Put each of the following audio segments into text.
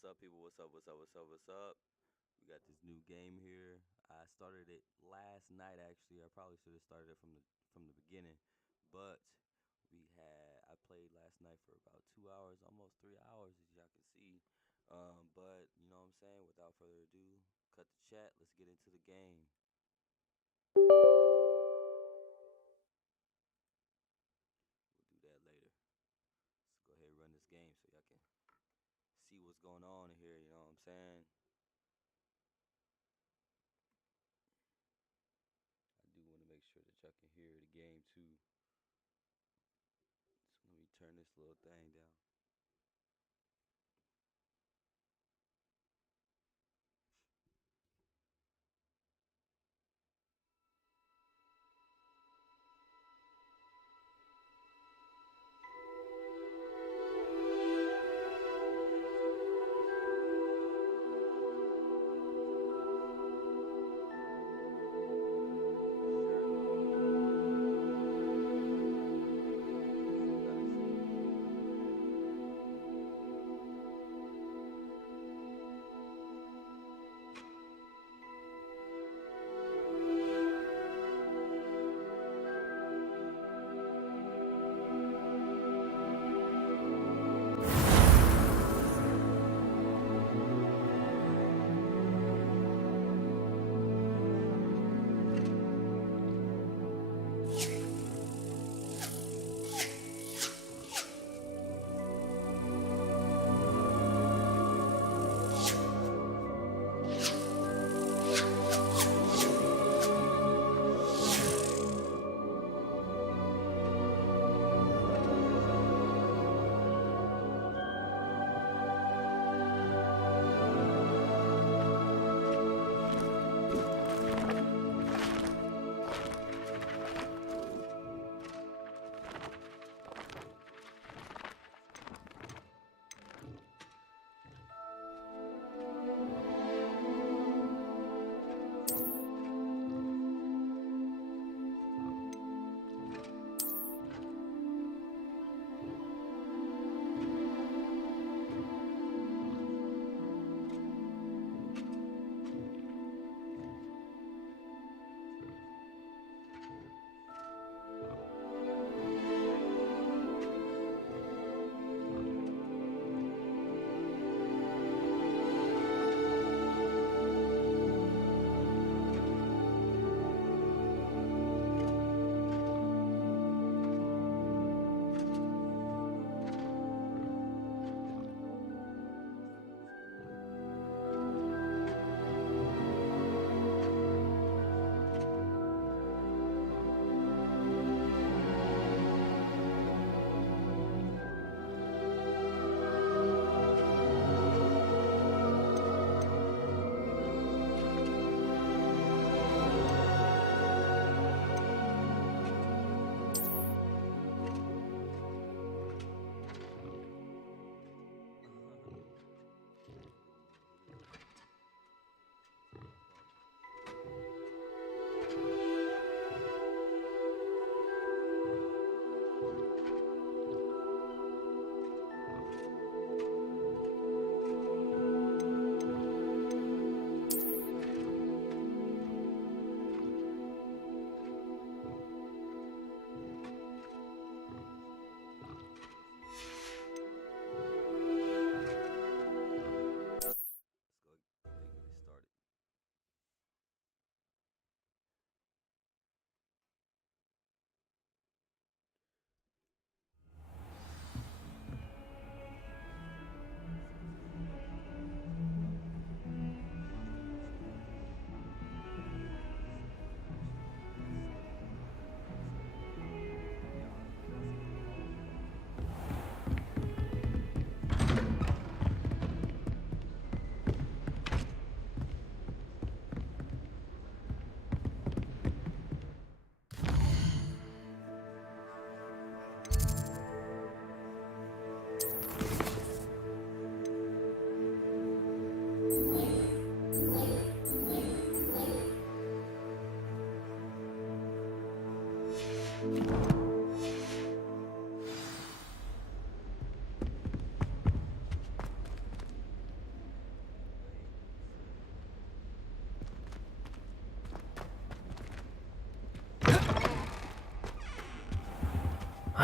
What's up, people? What's up? What's up? What's up? What's up? We got this new game here. I started it last night. Actually, I probably should have started it from the beginning, but I played last night for about 2 hours, almost 3 hours, as y'all can see. But you know what I'm saying. Without further ado, cut the chat. Let's get into the game. We'll do that later. Let's go ahead and run this game so y'all can see what's going on in here. You know what I'm saying. I do want to make sure that y'all can hear the game too. So let me turn this little thing down.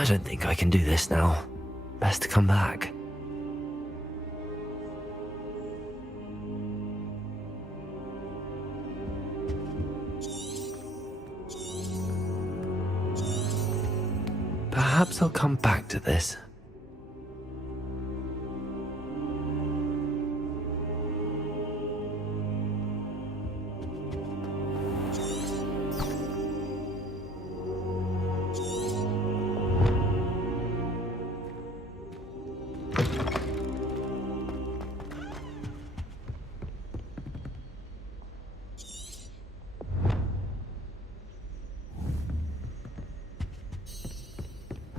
don't think I can do this now. Best to come back. Perhaps I'll come back to this.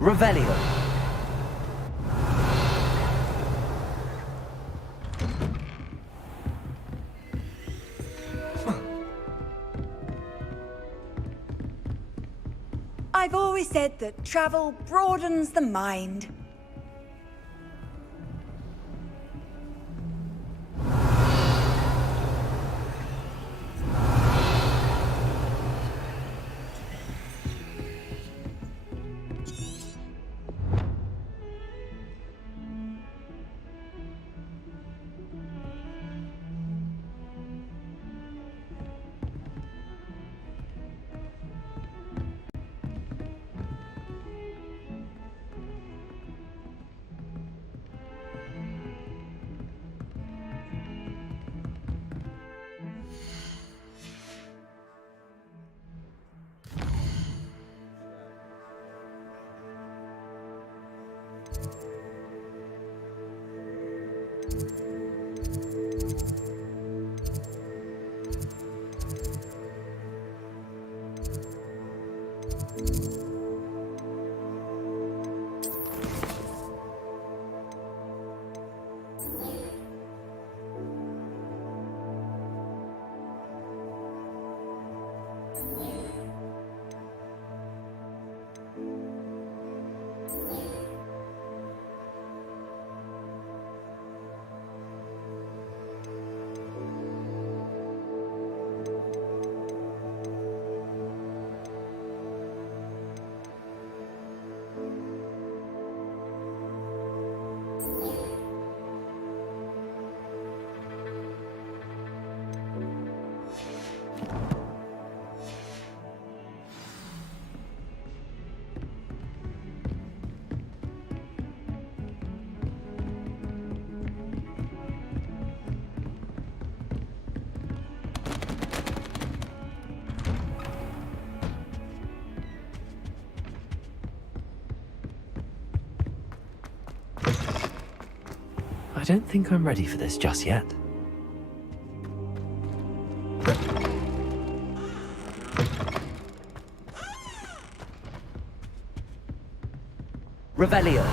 Revelio. I've always said that travel broadens the mind. I don't think I'm ready for this just yet. Revelio.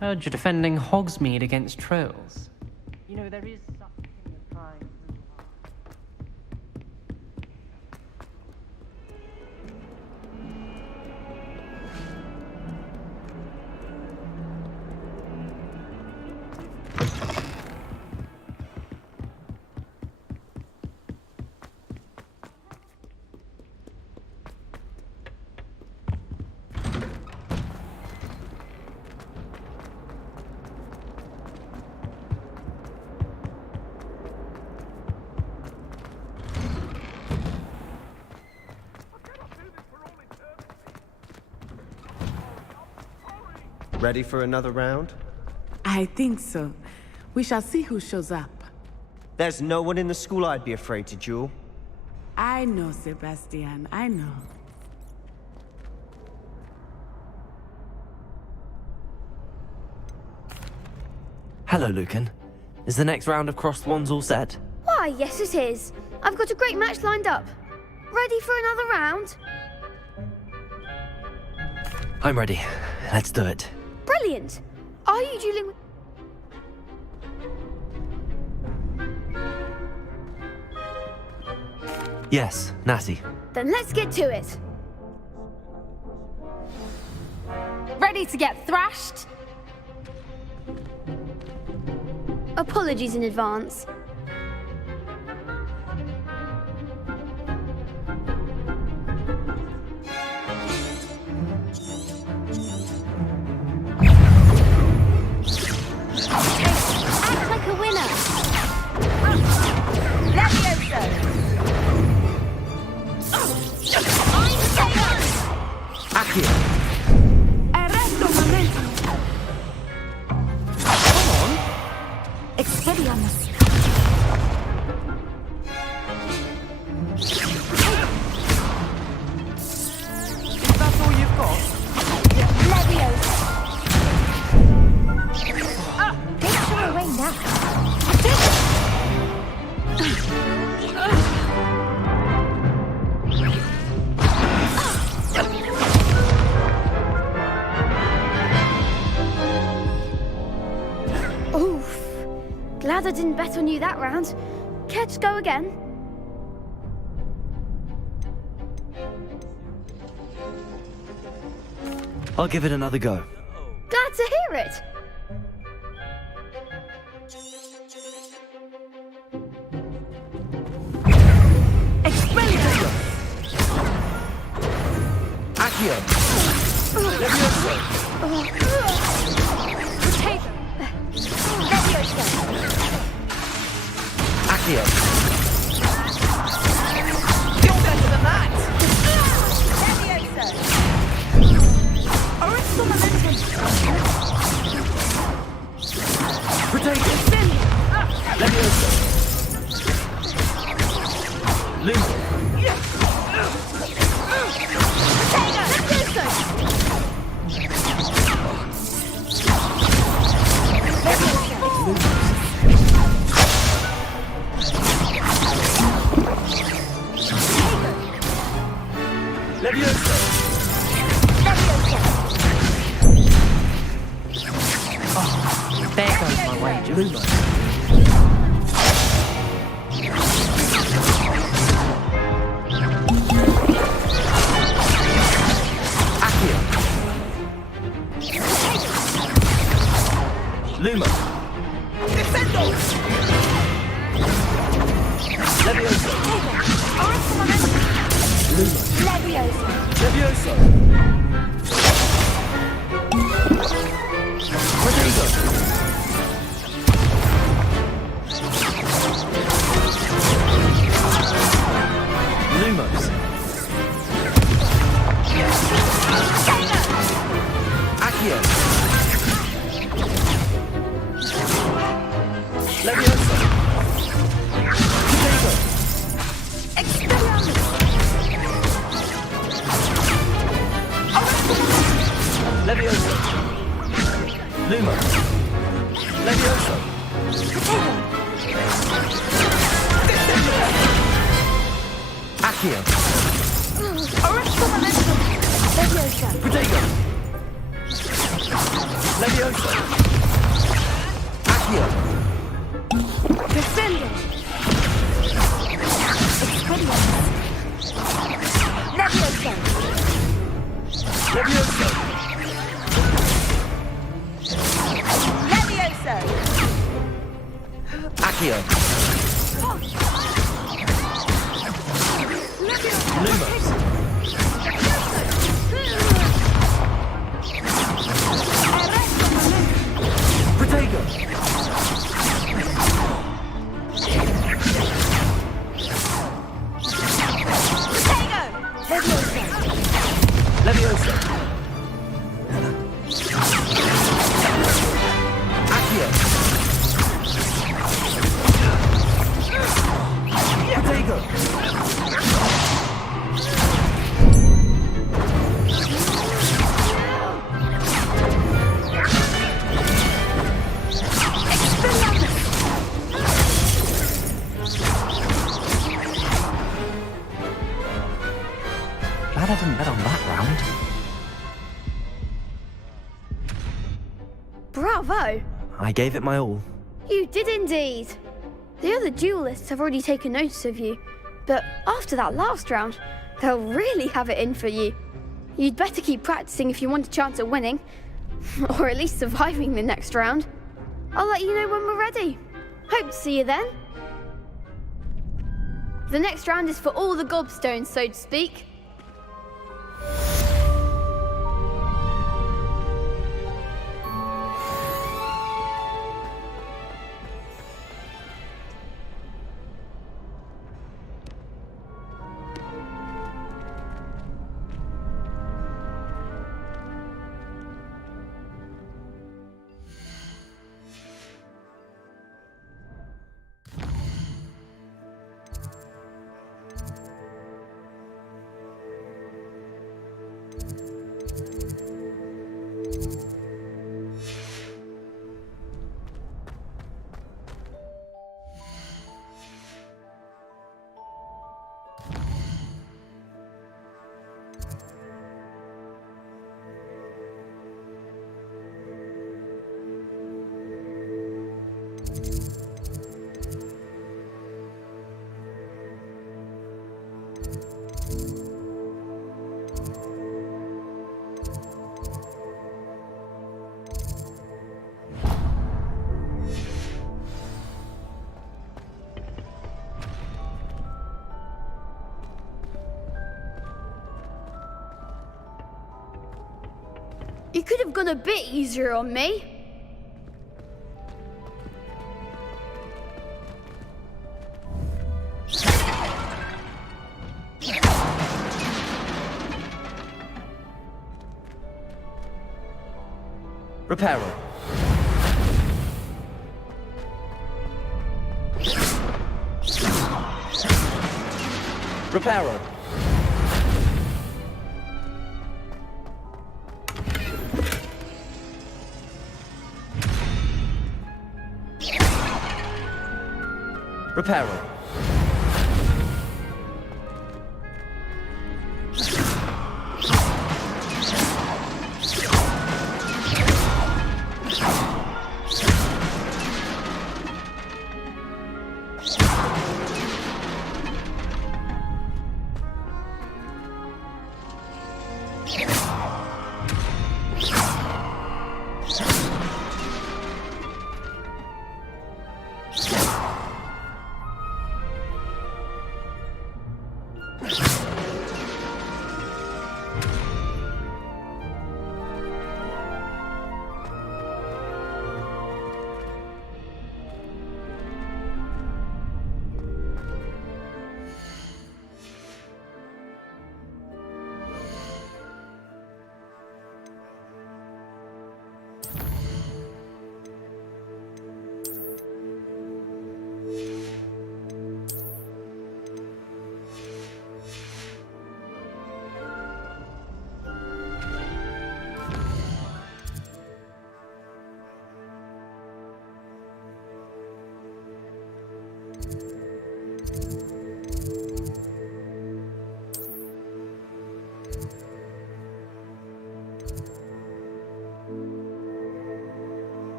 Heard you're defending Hogsmeade against trolls. You know, there is such a thing as time. Ready for another round? I think so. We shall see who shows up. There's no one in the school I'd be afraid to duel. I know, Sebastian, I know. Hello, Lucan. Is the next round of Crossed Wands all set? Why, yes it is. I've got a great match lined up. Ready for another round? I'm ready. Let's do it. Brilliant. Are you dueling with... Yes, Natty. Then let's get to it. Ready to get thrashed? Apologies in advance. Act like a winner. Levioso. Accio! Arresto momentum. Come on. Expelliarmus. Is that all you've got? Levioso. Get your away now. Oof. Glad I didn't bet on you that round. Care to go again? I'll give it another go. Glad to hear it. Expelliarmus. Accio! Potato. Levioso. Accio! You're better than that. Levioso. Arresto momentum. Potato! Levioso! Luma! Levioso! There goes my wager. Luma! Accio! Luma! Defendo. Levioso! Arresto momentum. Luma! Levioso. Levioso! Potato! Lumos! Accio! Levioso! Potato! Expelliarmus. Levioso! Luma! Levioso! Accio! Arresto momentum. Levioso. Potato! Leviosa! Accio! Descending. Expelliarmus. Leviosa. Leviosa! Leviosa. Accio! Luma! Protego! Leviosa! Accio! Protego! Glad I didn't bet on that round. Bravo! I gave it my all. You did indeed. The other duelists have already taken notice of you, but after that last round, they'll really have it in for you. You'd better keep practicing if you want a chance at winning, or at least surviving the next round. I'll let you know when we're ready. Hope to see you then. The next round is for all the gobstones, so to speak. You could have gone a bit easier on me. Reparo. Reparo. Reparo.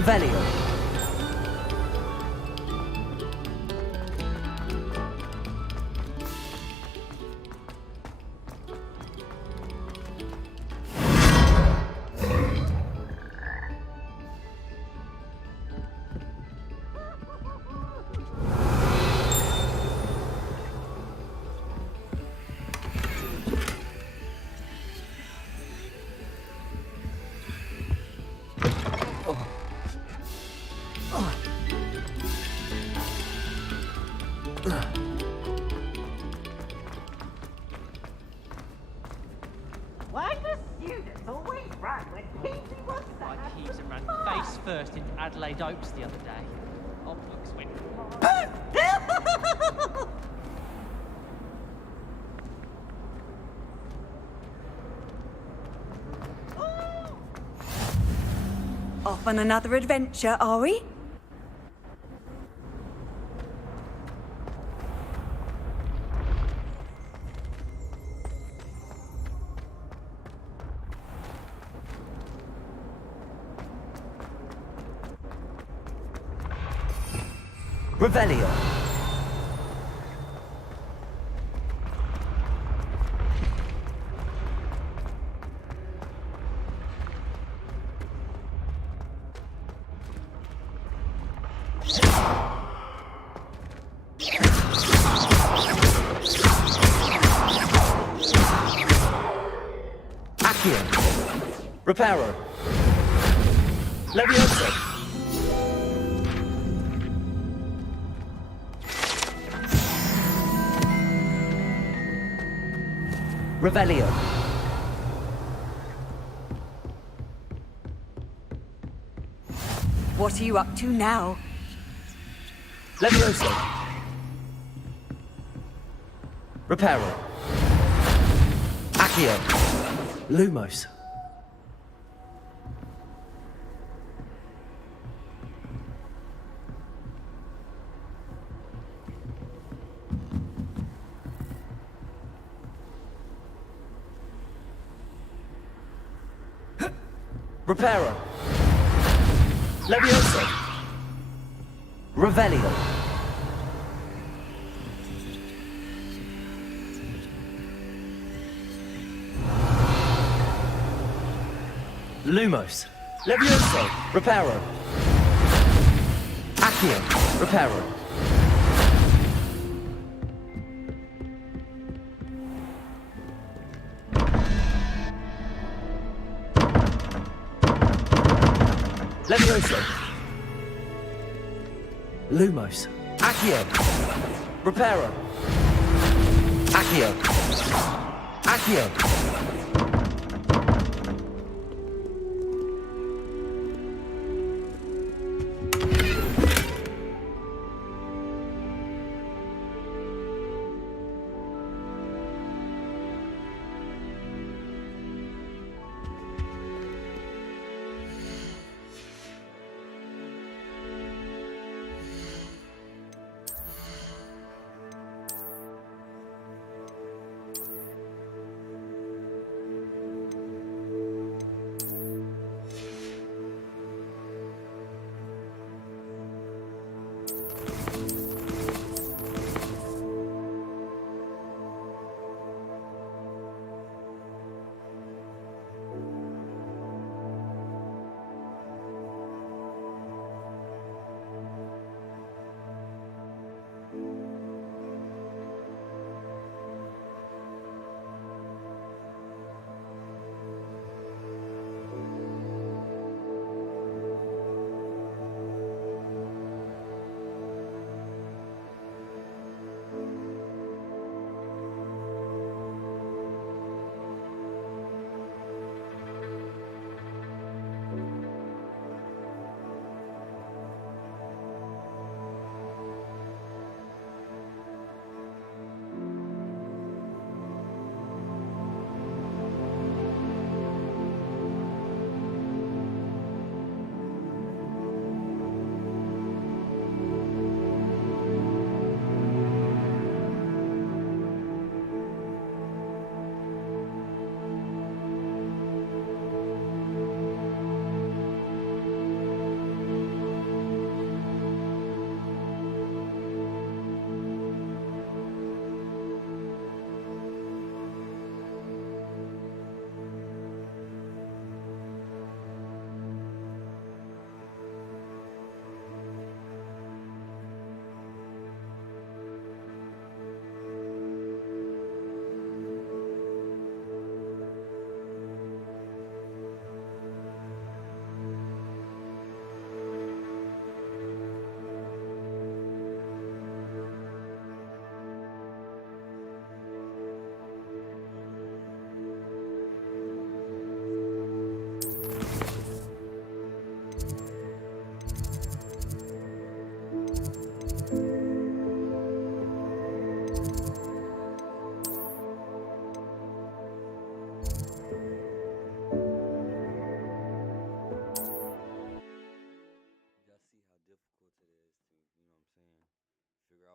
Revelio. Why the students always run when Peasy wants to Like have Keys some ran fun? face first into Adelaide Oaks the other day. Optics went. Off on another adventure, are we? Revelio. Accio. Reparo. Levioso. Revelio. What are you up to now? Levioso. Reparo. Accio. Lumos. Reparo. Levioso. Revelio. Lumos. Levioso. Reparo. Accio. Reparo. Levioso. Lumos. Accio. Reparo. Accio. Accio.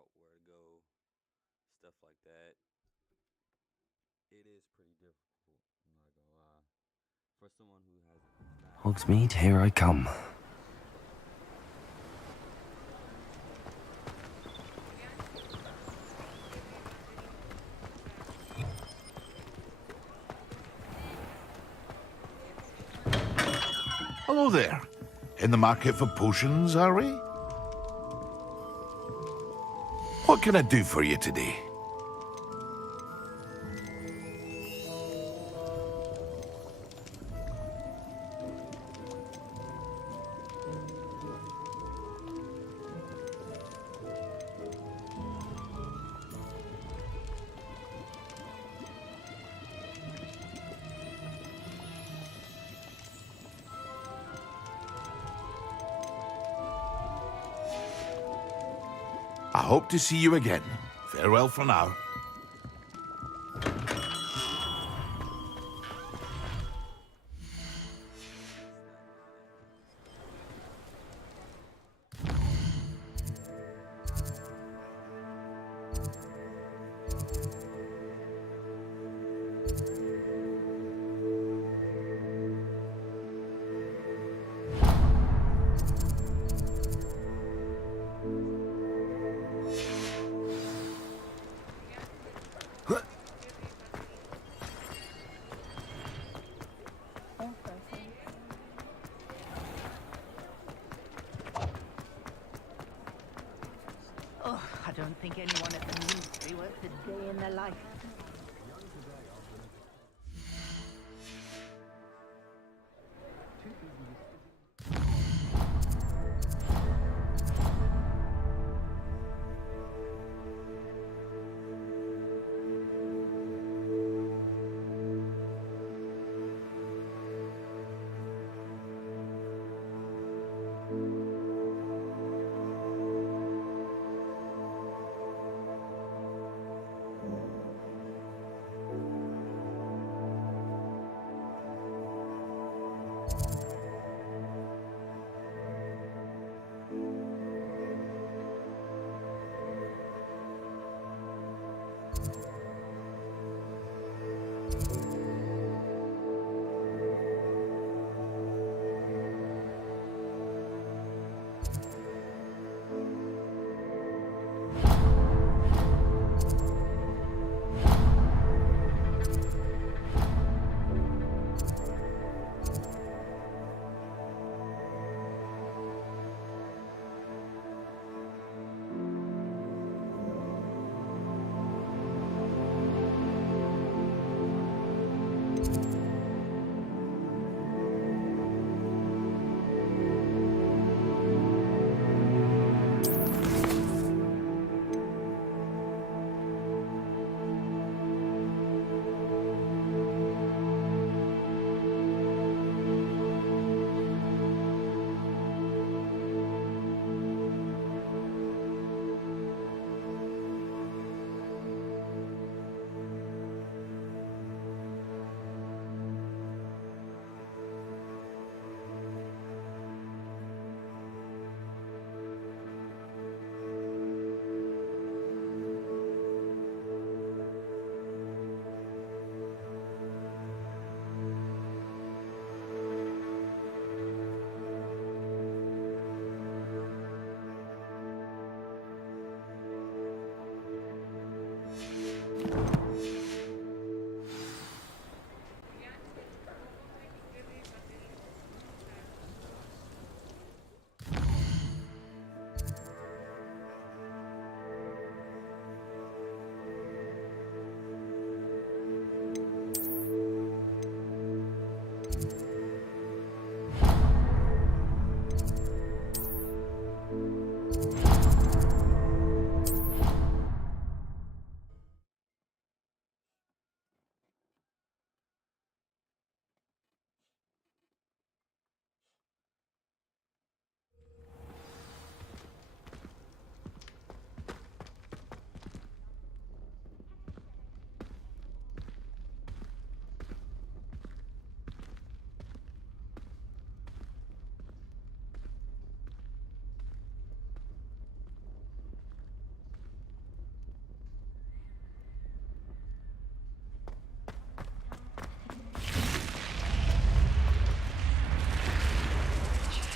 out where to go, stuff like that. It is pretty difficult. I'm not gonna lie. For someone who who's not Hogsmeade, here I come. Hello there. In the market for potions, are we? What can I do for you today? I hope to see you again. Farewell for now. Oh, I don't think anyone at the ministry works a day in their life.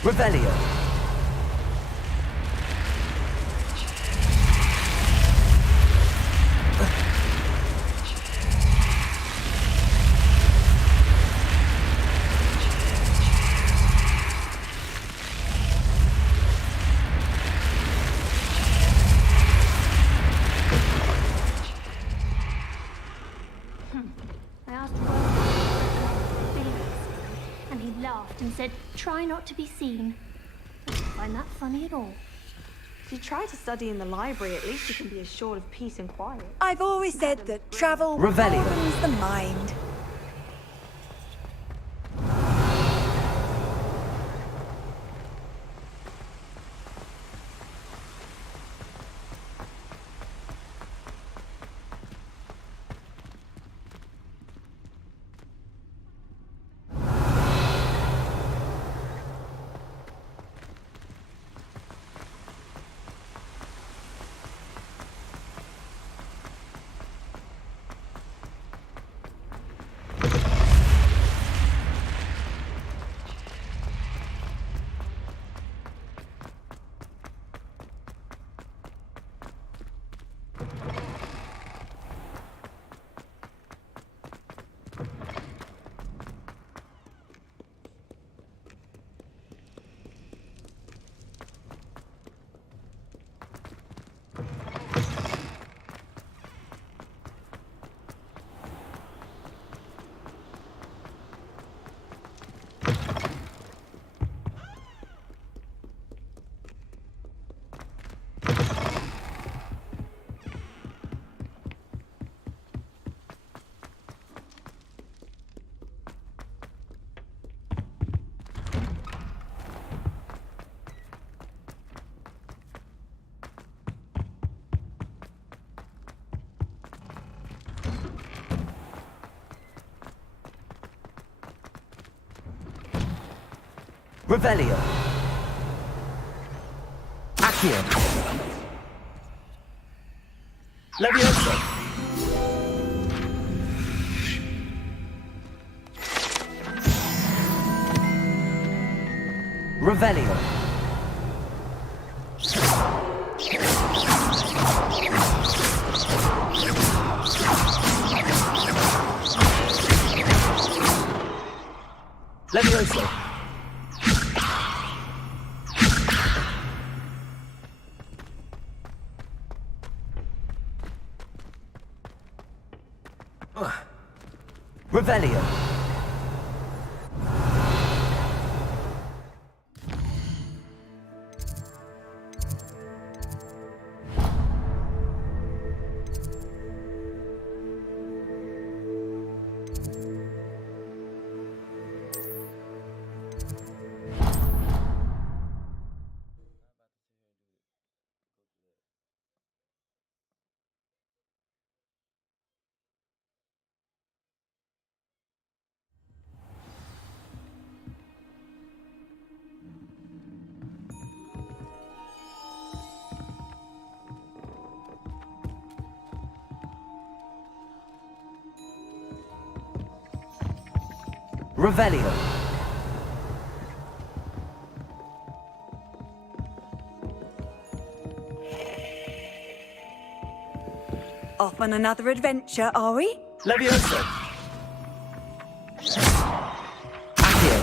Revelio. I asked Voldemort for Felix, and he laughed and said, "Try not to be seen." I don't find that funny at all. If you try to study in the library, at least you can be assured of peace and quiet. I've always said that travel Revelio. broadens the mind. Revelio. Accio. Levioso. Revelio. Levioso. Revelio. Revelio. Off on another adventure, are we? Levioso. Accio.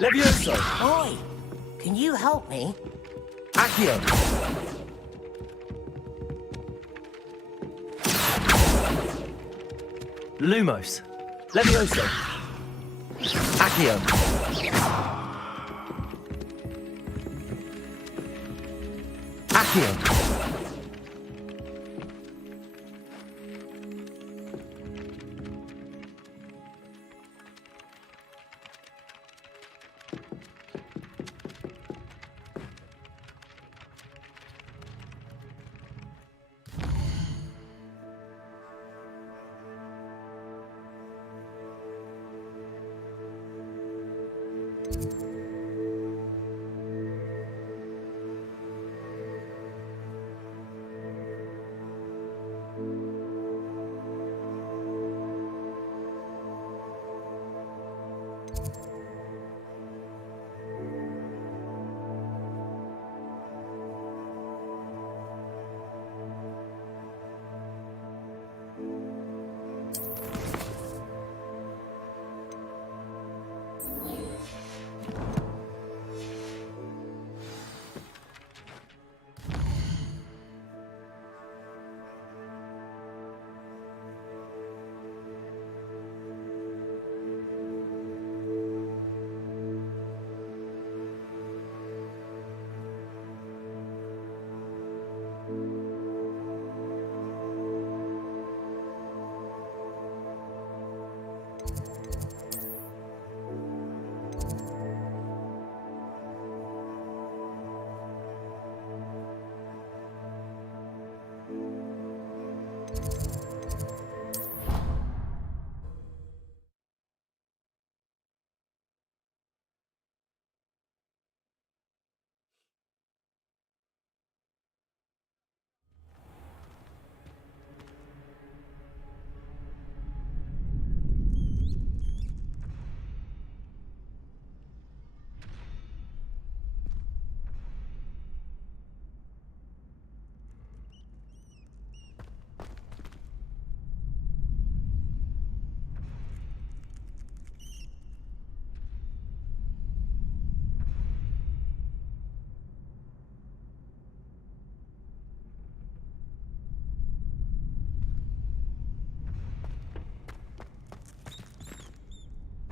Levioso. Boy, can you help me? Accio. Lumos. Levioso. Accio. Accio.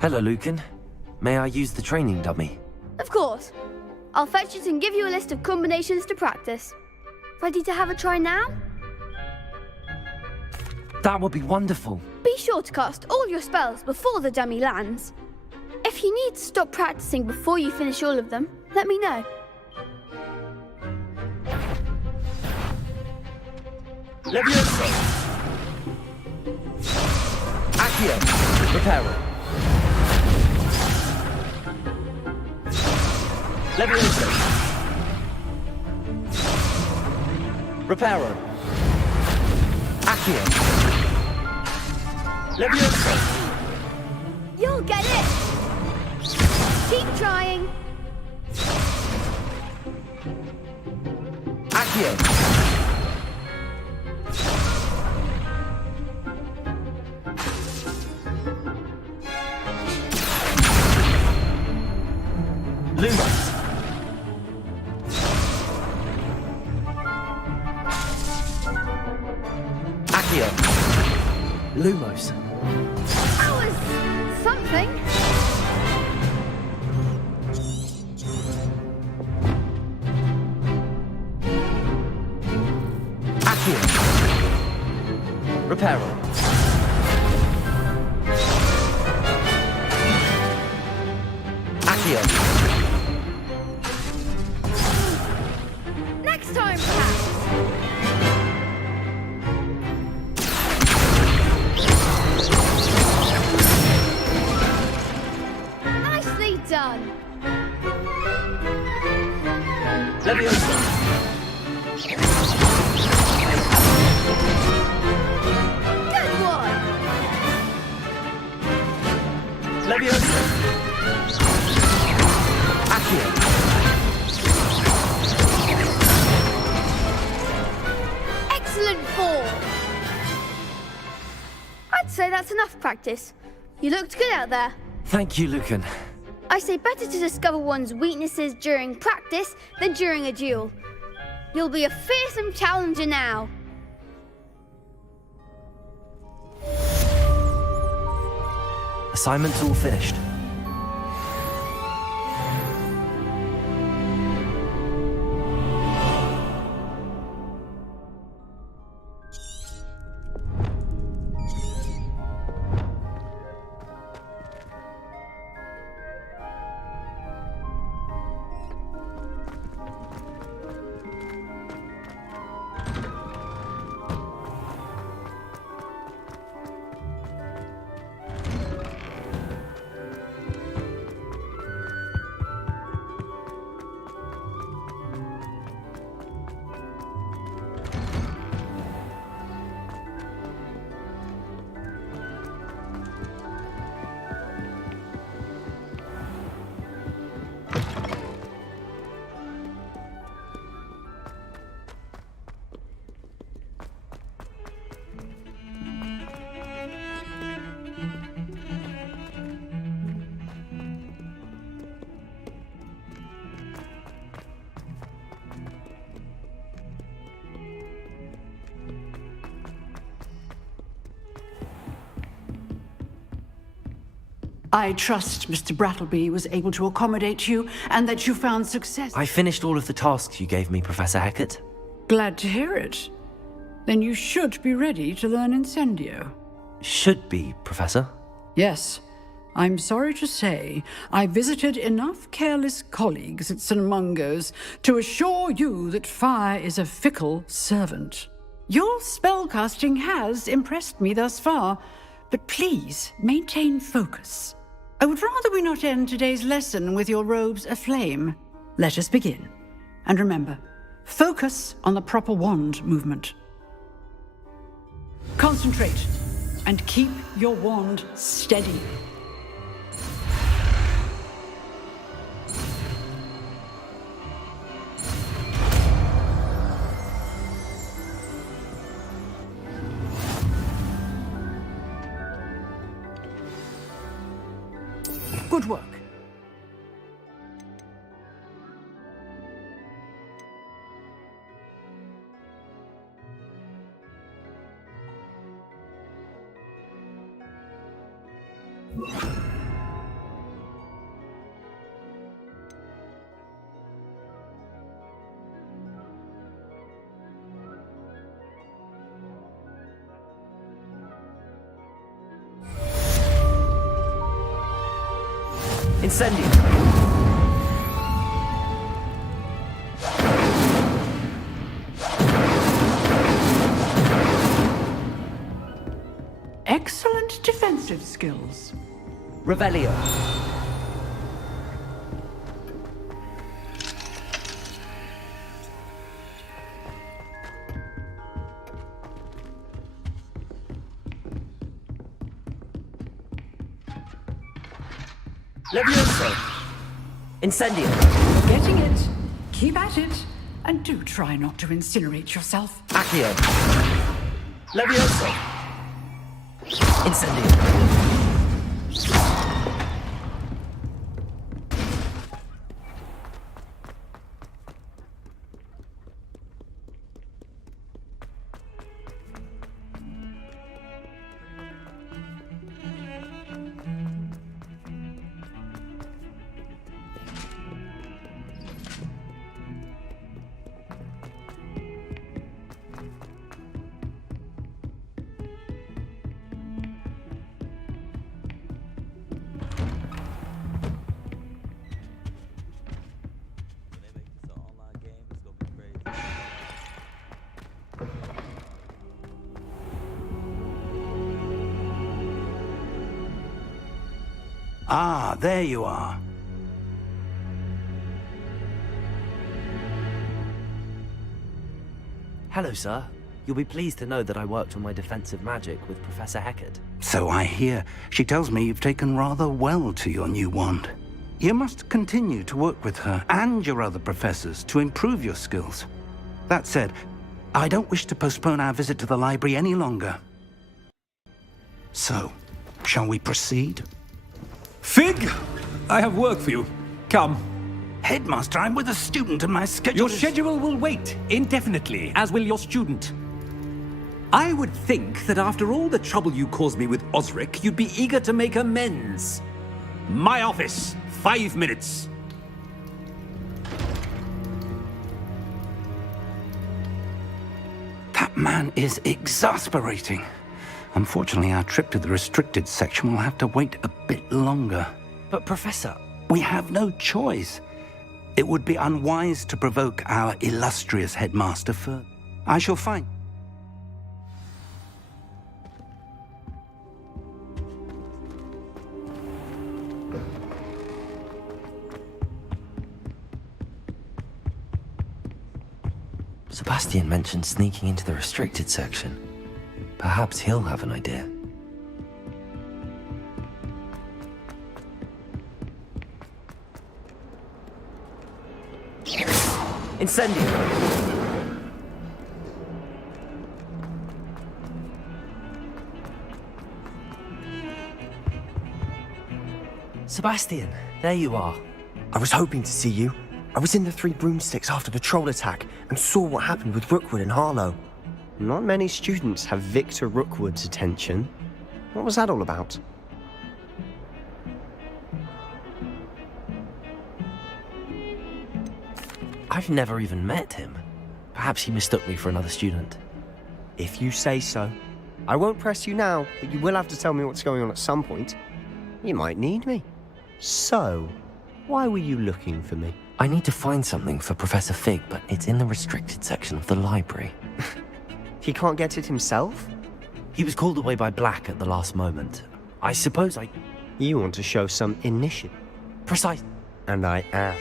Hello, Lucan. May I use the training dummy? Of course. I'll fetch it and give you a list of combinations to practice. Ready to have a try now? That would be wonderful. Be sure to cast all your spells before the dummy lands. If you need to stop practicing before you finish all of them, let me know. Leviosa! Accio! Reparo! Leviosa! Reparo! Accio! Leviosa! You'll get it! Keep trying! Accio! Lumos! Accio! Lumos! That was something. Accio! Reparo! Accio! Next time, perhaps. Nicely done. Leviosa! Good one. Leviosa! Accio! Excellent form. I'd say that's enough practice. You looked good out there. Thank you, Lucan. I say better to discover one's weaknesses during practice than during a duel. You'll be a fearsome challenger now. Assignment's all finished. I trust Mr. Brattleby was able to accommodate you and that you found success. I finished all of the tasks you gave me, Professor Hecat. Glad to hear it. Then you should be ready to learn Incendio. Should be, Professor. Yes. I'm sorry to say, I visited enough careless colleagues at St. Mungo's to assure you that fire is a fickle servant. Your spellcasting has impressed me thus far, but please maintain focus. I would rather we not end today's lesson with your robes aflame. Let us begin. And remember, focus on the proper wand movement. Concentrate and keep your wand steady. Good work. Incendio! Excellent defensive skills. Revelio. Levioso. Incendio. Getting it. Keep at it. And do try not to incinerate yourself. Accio. Levioso. Incendio. Ah, there you are. Hello, sir. You'll be pleased to know that I worked on my defensive magic with Professor Heckard. So I hear. She tells me you've taken rather well to your new wand. You must continue to work with her and your other professors to improve your skills. That said, I don't wish to postpone our visit to the library any longer. So, shall we proceed? Fig! I have work for you. Come. Headmaster, I'm with a student and my schedule Your schedule will wait indefinitely, as will your student. I would think that after all the trouble you caused me with Osric, you'd be eager to make amends. My office, 5 minutes. That man is exasperating. Unfortunately, our trip to the restricted section will have to wait a bit longer. But, Professor... We have no choice. It would be unwise to provoke our illustrious headmaster further. I shall find... Sebastian mentioned sneaking into the restricted section. Perhaps he'll have an idea. Incendio! Sebastian, there you are. I was hoping to see you. I was in the Three Broomsticks after the troll attack and saw what happened with Rookwood and Harlow. Not many students have Victor Rookwood's attention. What was that all about? I've never even met him. Perhaps he mistook me for another student. If you say so. I won't press you now, but you will have to tell me what's going on at some point. You might need me. So, why were you looking for me? I need to find something for Professor Fig, but it's in the restricted section of the library. He can't get it himself? He was called away by Black at the last moment. I suppose I... You want to show some initiative. Precise. And I am.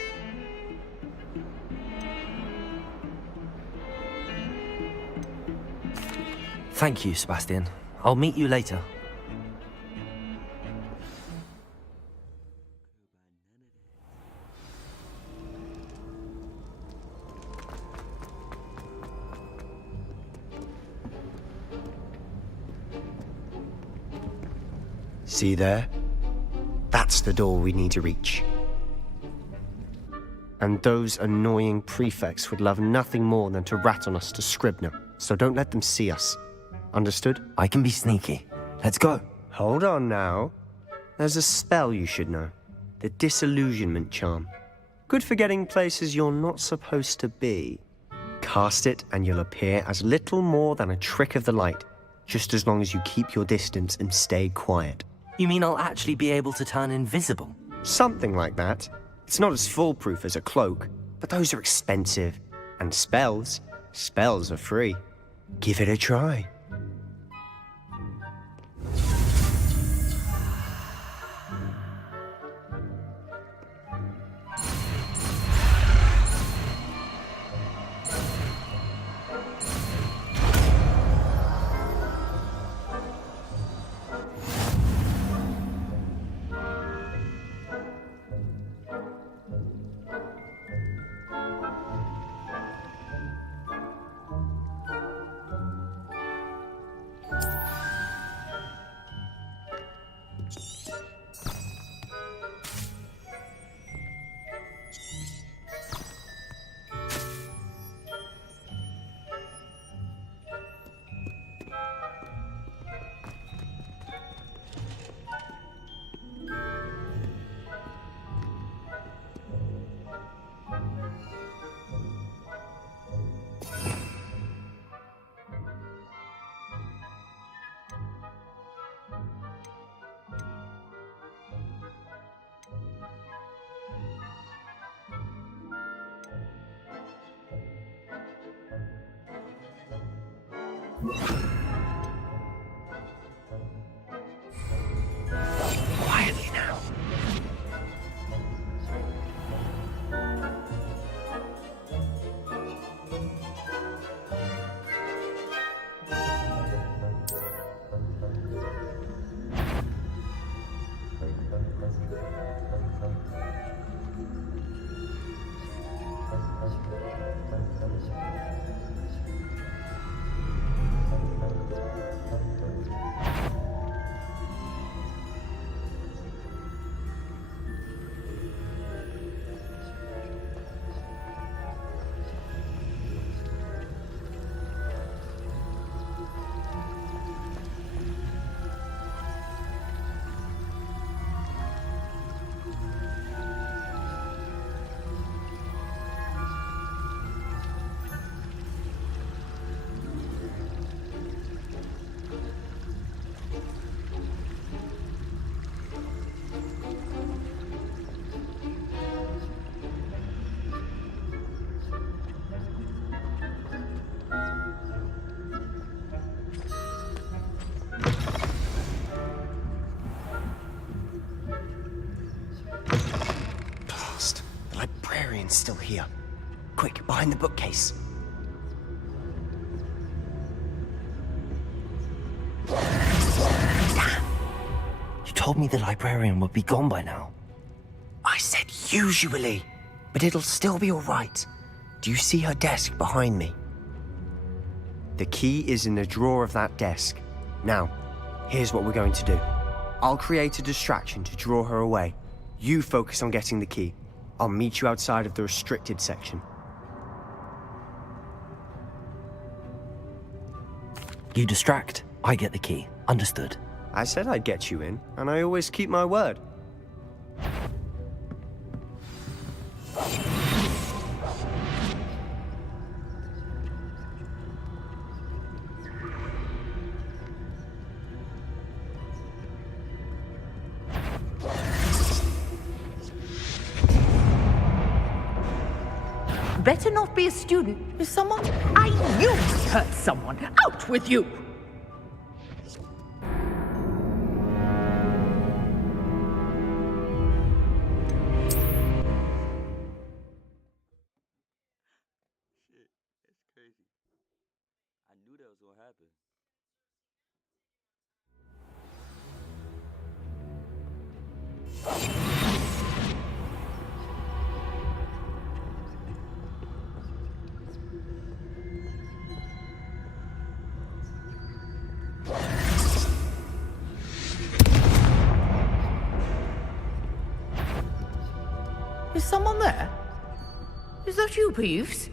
Thank you, Sebastian. I'll meet you later. See there? That's the door we need to reach. And those annoying prefects would love nothing more than to rat on us to Scribner, so don't let them see us. Understood? I can be sneaky. Let's go. Hold on now. There's a spell you should know. The Disillusionment Charm. Good for getting places you're not supposed to be. Cast it and you'll appear as little more than a trick of the light, just as long as you keep your distance and stay quiet. You mean I'll actually be able to turn invisible? Something like that. It's not as foolproof as a cloak, but those are expensive. And spells are free. Give it a try. Quietly now. Still here. Quick, behind the bookcase. Damn! You told me the librarian would be gone by now. I said usually, but it'll still be all right. Do you see her desk behind me? The key is in the drawer of that desk. Now, here's what we're going to do. I'll create a distraction to draw her away. You focus on getting the key. I'll meet you outside of the restricted section. You distract, I get the key. Understood. I said I'd get you in, and I always keep my word. Better not be a student. If someone... I knew I hurt someone. Out with you! Shit, that's crazy. I knew that was gonna happen. Is someone there? Is that you, Peeves?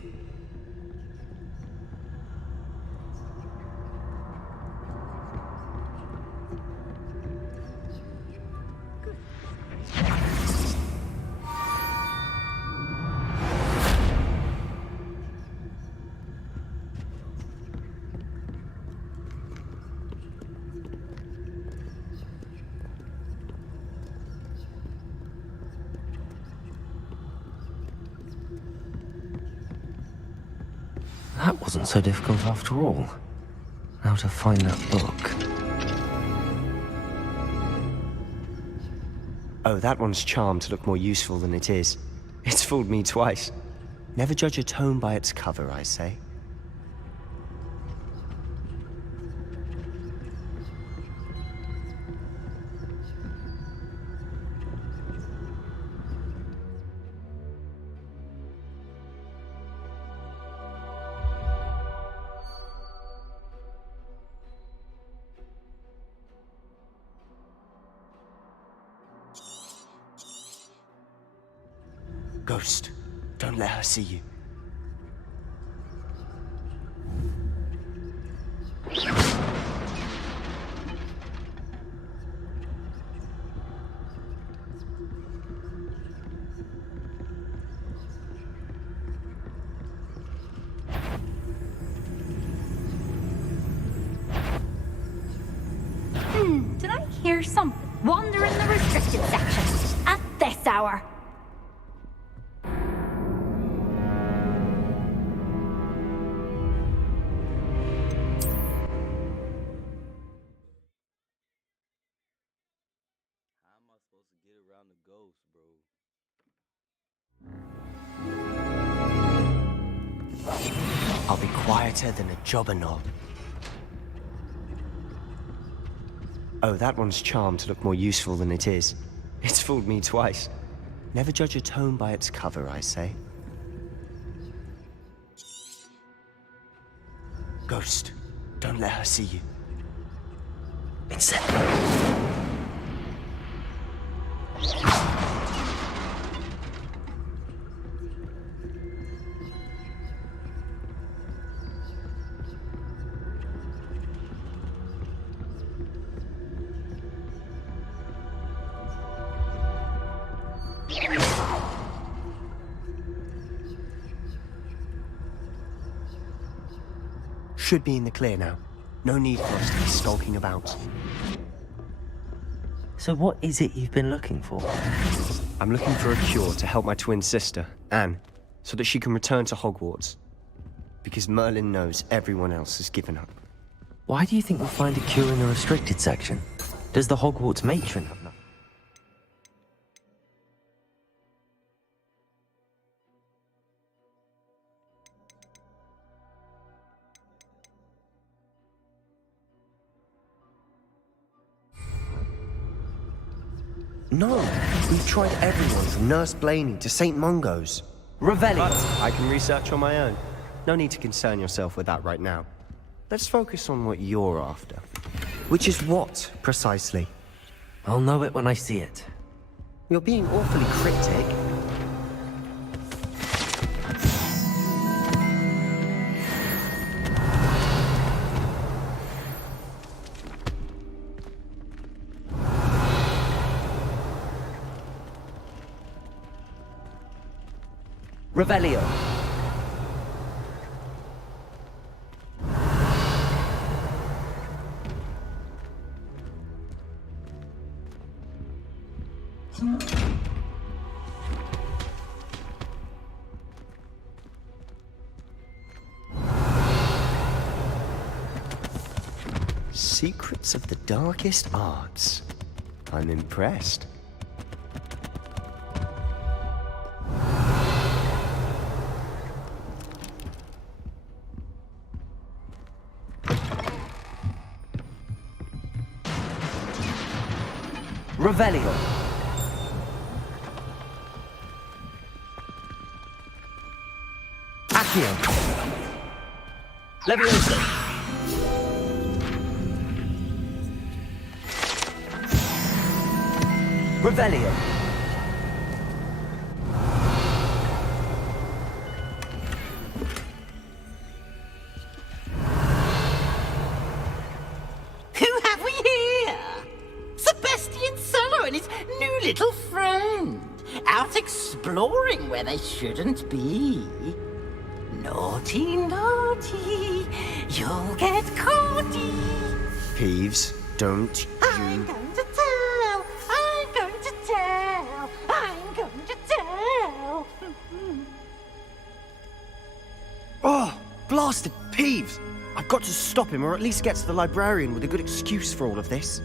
That wasn't so difficult after all. Now to find that book. Oh, that one's charmed to look more useful than it is. It's fooled me twice. Never judge a tome by its cover, I say. Ghost, don't let her see you. Did I hear something wander in the restricted section at this hour? How am I supposed to get around the ghost, bro? I'll be quieter than a jobber knob. Oh, that one's charmed to look more useful than it is. It's fooled me twice. Never judge a tome by its cover, I say. Ghost, don't let her see you. It's it. Should be in the clear now. No need for us to be skulking about. So what is it you've been looking for? I'm looking for a cure to help my twin sister, Anne, so that she can return to Hogwarts. Because Merlin knows everyone else has given up. Why do you think we'll find a cure in the restricted section? Does the Hogwarts matron have none? No, we've tried everyone from Nurse Blaney to St. Mungo's. Revelio! But I can research on my own. No need to concern yourself with that right now. Let's focus on what you're after. Which is what, precisely? I'll know it when I see it. You're being awfully cryptic. Revelio! Secrets of the darkest arts. I'm impressed. Revelio! Accio! Leviosa! Revelio! Who have we here? Sebastian Solo and his new little friend. Out exploring where they shouldn't be. Naughty, naughty, you'll get caughty. Peeves, don't I'm going to tell, I'm going to tell, I'm going to tell. Oh, blast bastard Peeves! I've got to stop him, or at least get to the librarian with a good excuse for all of this.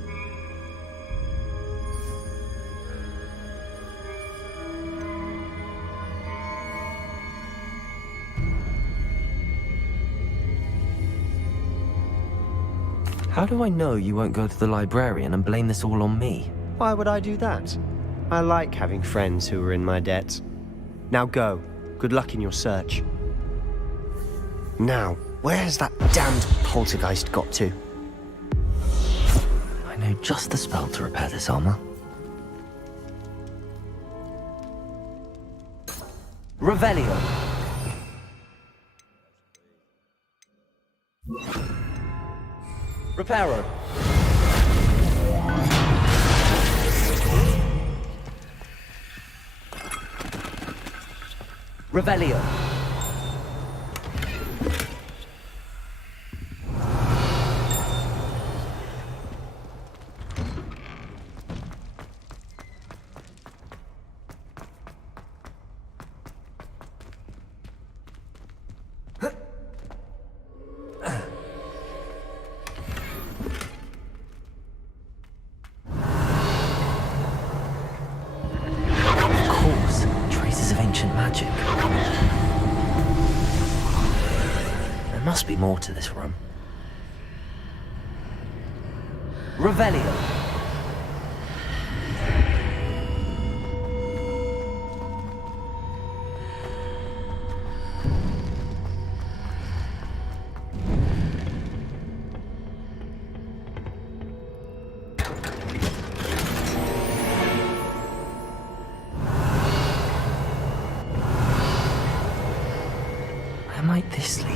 How do I know you won't go to the librarian and blame this all on me? Why would I do that? I like having friends who are in my debt. Now go. Good luck in your search. Now, where has that damned poltergeist got to? I know just the spell to repair this armor. Revelio. Reparo. Revelio. Magic. There must be more to this room. Revelio. Where might this lead?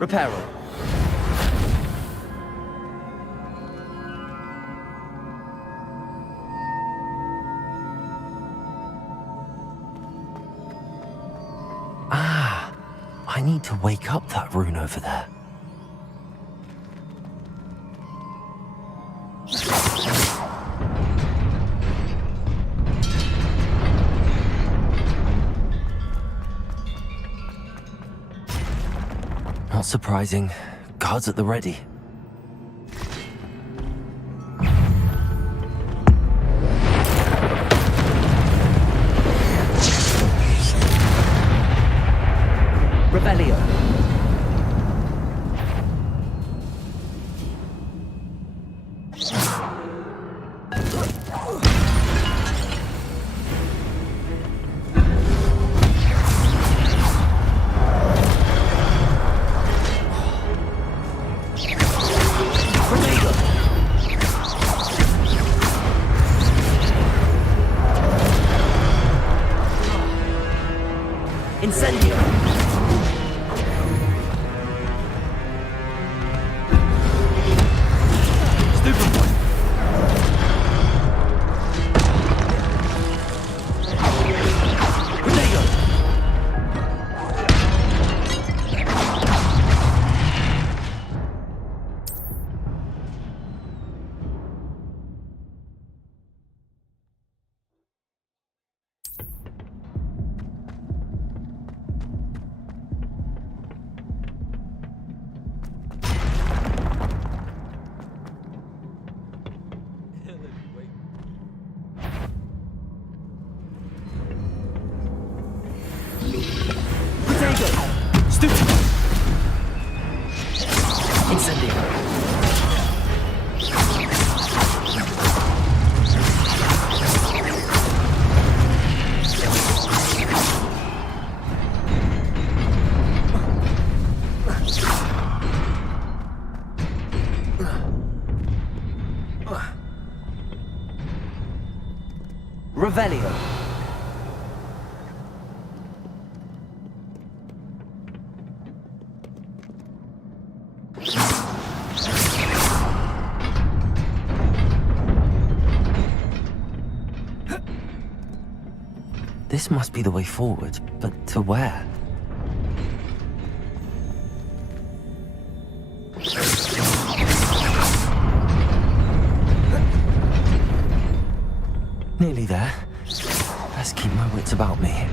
Reparo. Ah, I need to wake up that rune over there. Not surprising. Guards at the ready. Revelio. Incendio! Stupid one! Rodrigo! Stupid! Incendio! Revelio! This must be the way forward, but to where? Nearly there. Let's keep my wits about me.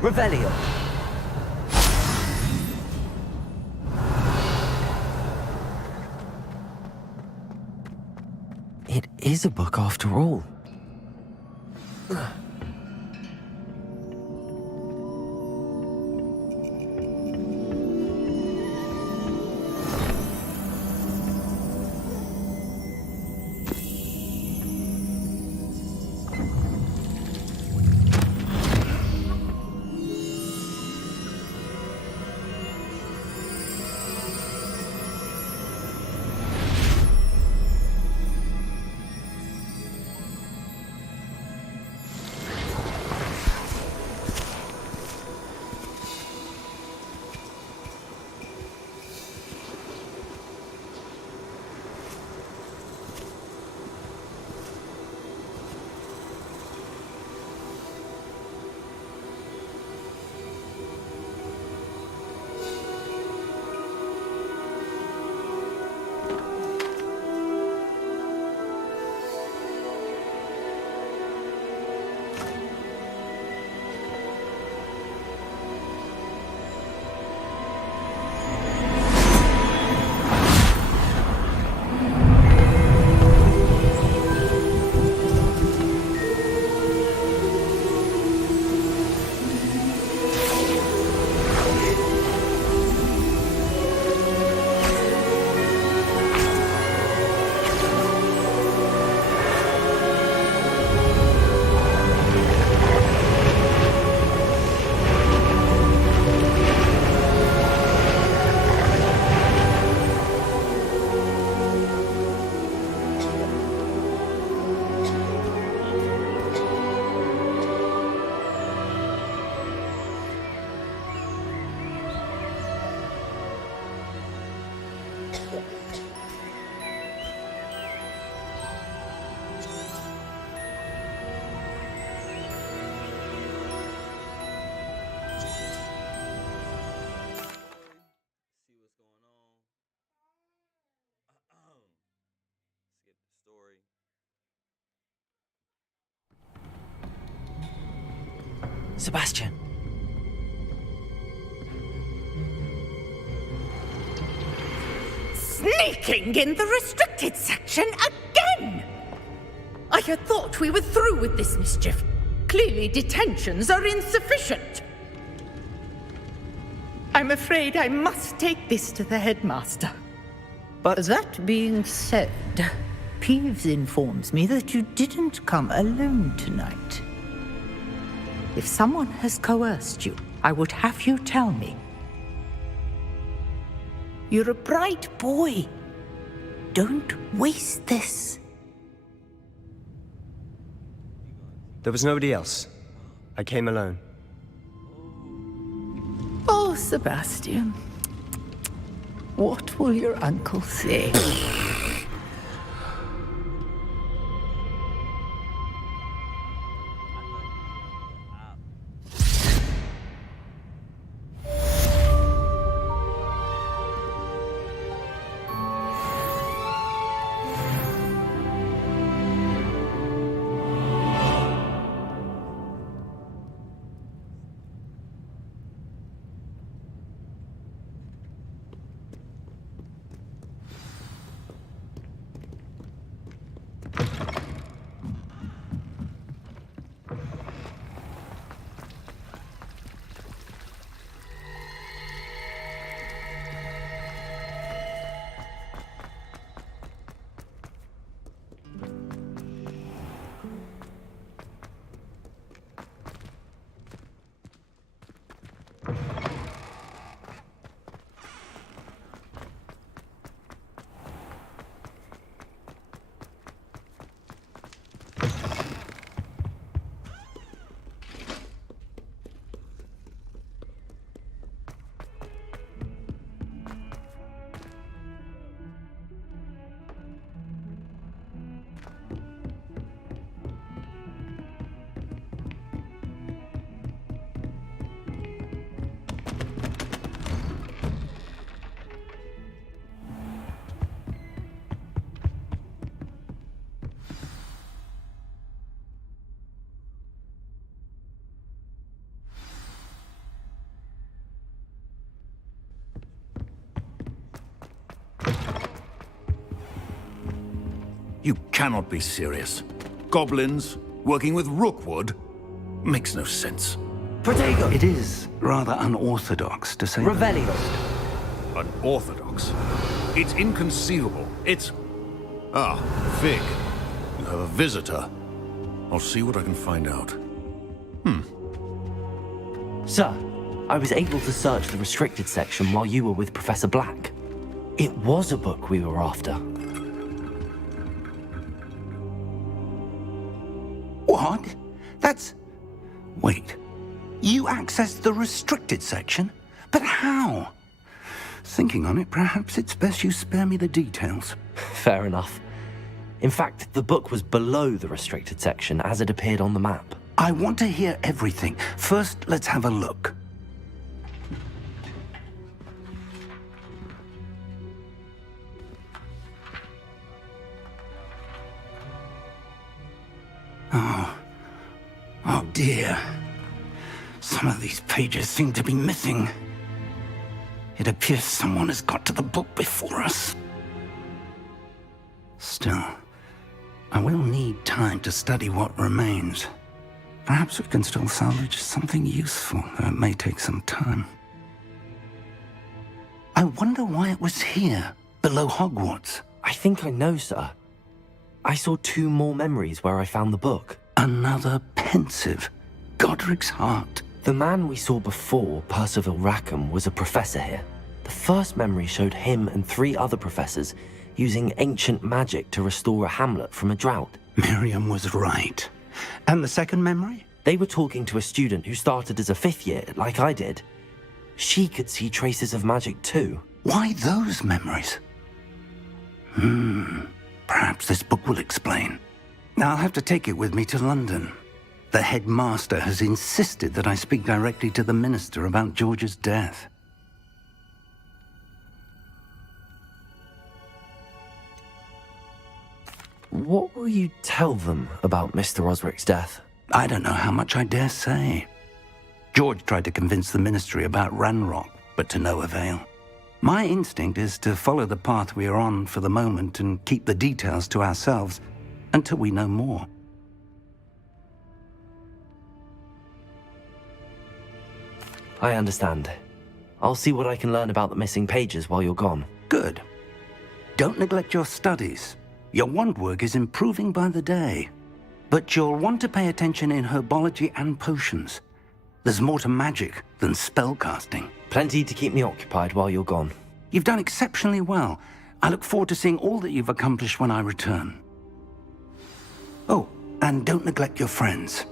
Revelio. It is a book after all. Sebastian. Sneaking in the restricted section again! I had thought we were through with this mischief. Clearly detentions are insufficient. I'm afraid I must take this to the headmaster. But that being said, Peeves informs me that you didn't come alone tonight. If someone has coerced you, I would have you tell me. You're a bright boy. Don't waste this. There was nobody else. I came alone. Oh, Sebastian. What will your uncle say? You cannot be serious. Goblins working with Rookwood? Makes no sense. Protego! It is rather unorthodox, to say Revelio. Unorthodox? It's inconceivable. It's... Ah, Fig. You have a visitor. I'll see what I can find out. Sir, I was able to search the restricted section while you were with Professor Black. It was a book we were after. What? That's... Wait. You accessed the restricted section? But how? Thinking on it, perhaps it's best you spare me the details. Fair enough. In fact, the book was below the restricted section as it appeared on the map. I want to hear everything. First, let's have a look. Oh dear. Some of these pages seem to be missing. It appears someone has got to the book before us. Still, I will need time to study what remains. Perhaps we can still salvage something useful, though it may take some time. I wonder why it was here, below Hogwarts. I think I know, sir. I saw 2 more memories where I found the book. Another pensive. Godric's heart. The man we saw before, Percival Rackham, was a professor here. The first memory showed him and 3 other professors using ancient magic to restore a hamlet from a drought. Miriam was right. And the second memory? They were talking to a student who started as a 5th year, like I did. She could see traces of magic too. Why those memories? Perhaps this book will explain. I'll have to take it with me to London. The headmaster has insisted that I speak directly to the minister about George's death. What will you tell them about Mr. Osric's death? I don't know how much I dare say. George tried to convince the Ministry about Ranrock, but to no avail. My instinct is to follow the path we are on for the moment and keep the details to ourselves until we know more. I understand. I'll see what I can learn about the missing pages while you're gone. Good. Don't neglect your studies. Your wand work is improving by the day. But you'll want to pay attention in herbology and potions. There's more to magic than spellcasting. Plenty to keep me occupied while you're gone. You've done exceptionally well. I look forward to seeing all that you've accomplished when I return. Oh, and don't neglect your friends.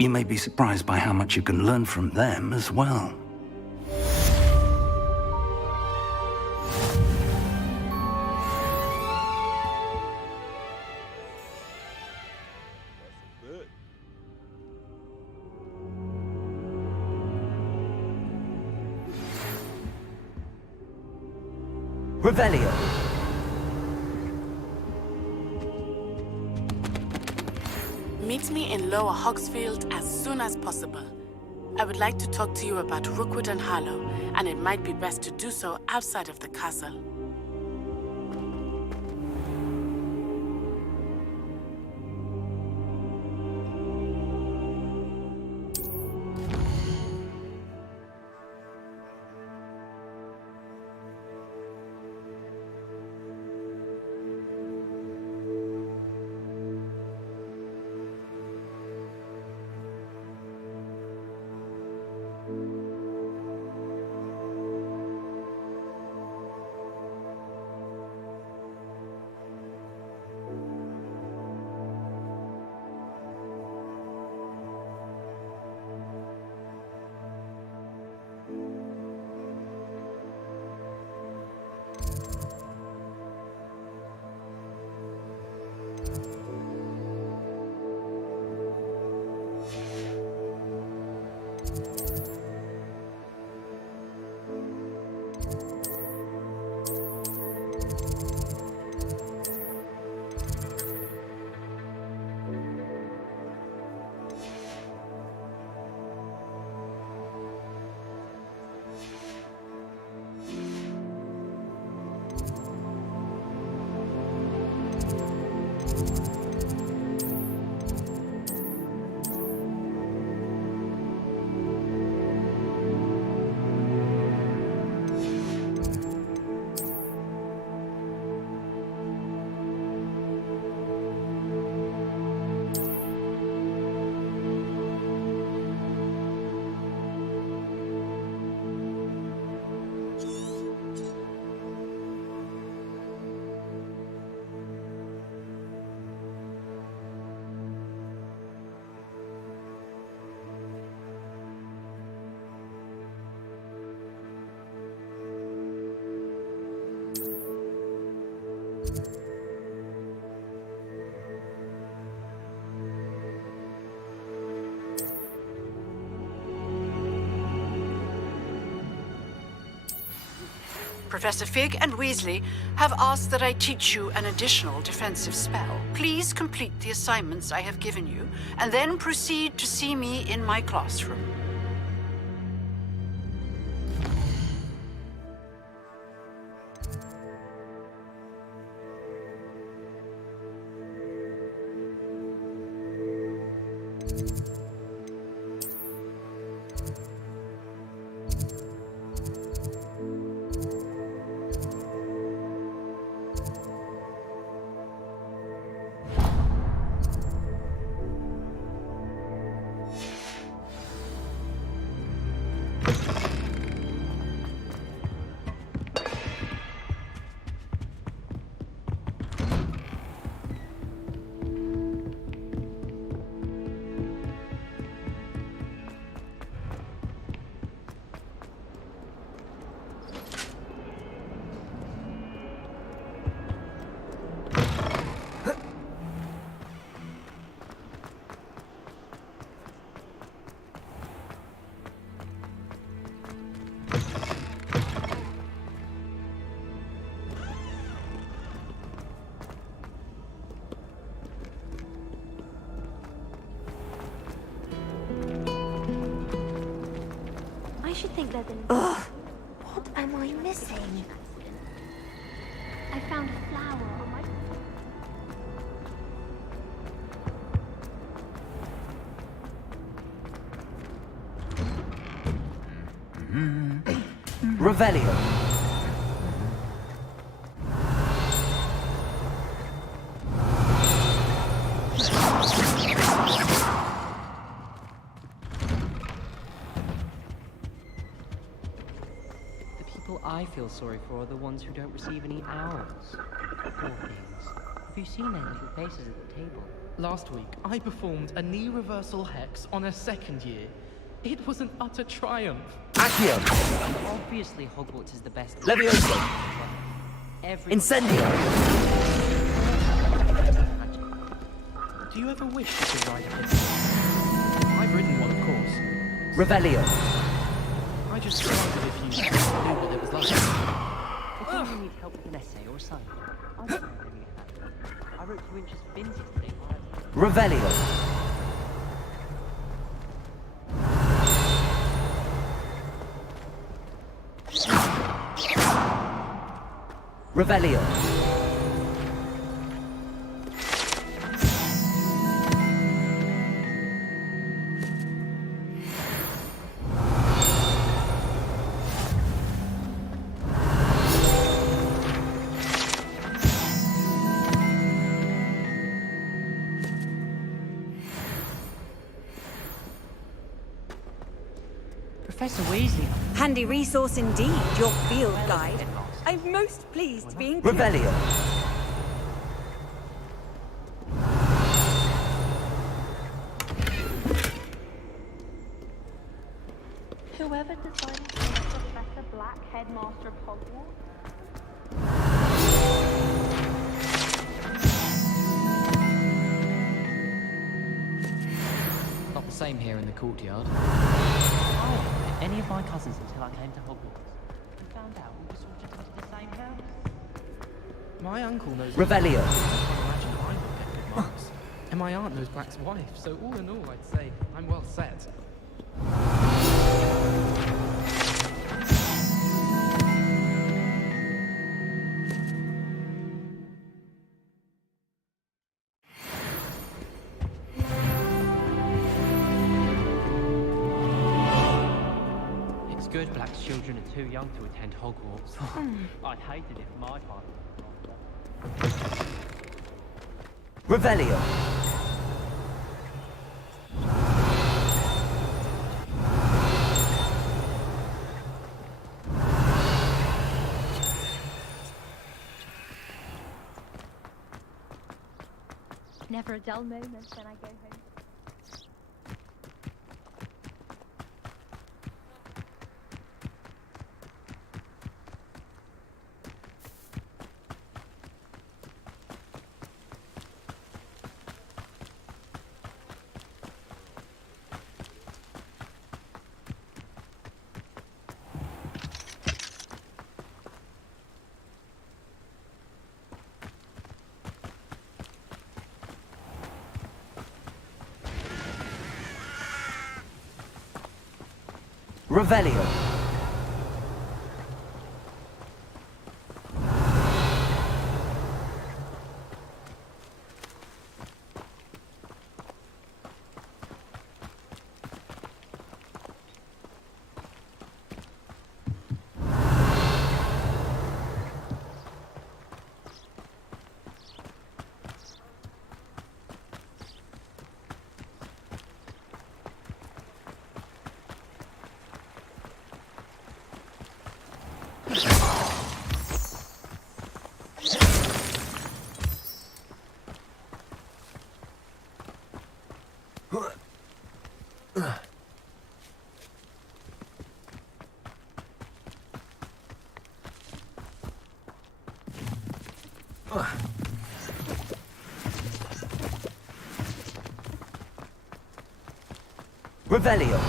You may be surprised by how much you can learn from them as well. Revelio. Meet me in Lower Hogsfield as soon as possible. I would like to talk to you about Rookwood and Harlow, and it might be best to do so outside of the castle. Professor Fig and Weasley have asked that I teach you an additional defensive spell. Please complete the assignments I have given you, and then proceed to see me in my classroom. should think there's an... Ugh. What am I missing? I found a flower on my... Revelio. The people I feel sorry for are the ones who don't receive any owls. Poor things. Have you seen their little faces at the table? Last week, I performed a knee reversal hex on a second year. It was an utter triumph. Accio. Obviously, Hogwarts is the best. Levioso. Incendio. Do you ever wish you could ride a hit? I've ridden one, of course. Revelio. I just wondered if you knew what it was like. If you need help with an essay or assignment, I don't know any of that. I wrote 2 inches of bins yesterday. Revelio. Revelio. Professor Weasley. Handy resource indeed, your field guide. I'm most pleased to be included. Revelio. Whoever decided to make Professor Black headmaster of Hogwarts? Not the same here in the courtyard. I hadn't met any of my cousins until I came to Hogwarts. And found out we were all just into the same house. My uncle knows... Revelio. I can't imagine I would get good marks. And my aunt knows Black's wife, so all in all, I'd say I'm well set. It's good Black's children are too young to attend Hogwarts. I'd hate it if my father... Revelio. Never a dull moment when I go home. Revelio. Revelio.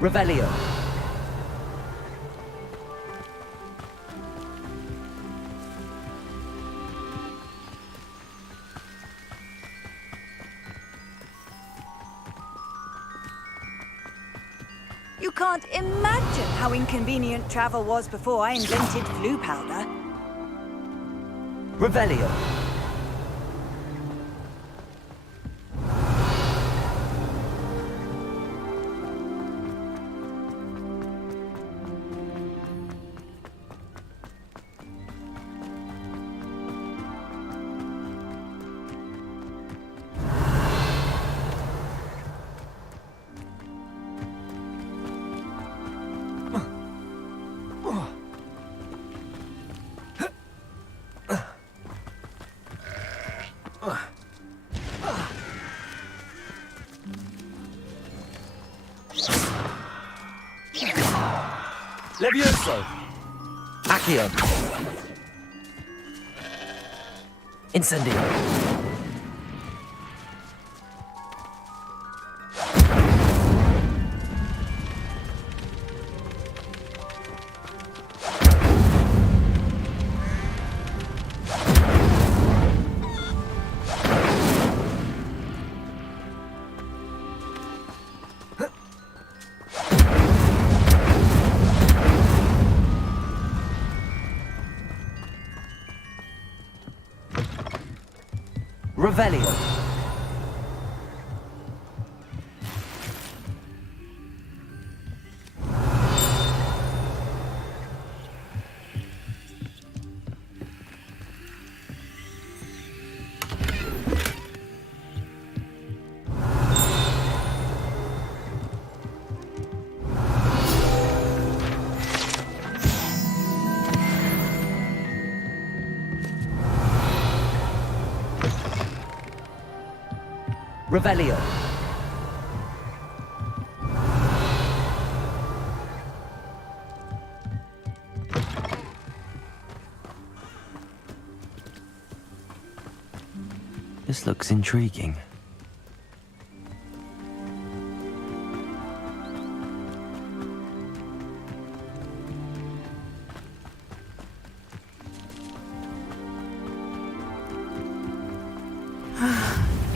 Revelio. You can't imagine how inconvenient travel was before I invented flu powder. Revelio. Levioso. Accio. Incendio. Revelio. Revelio. This looks intriguing.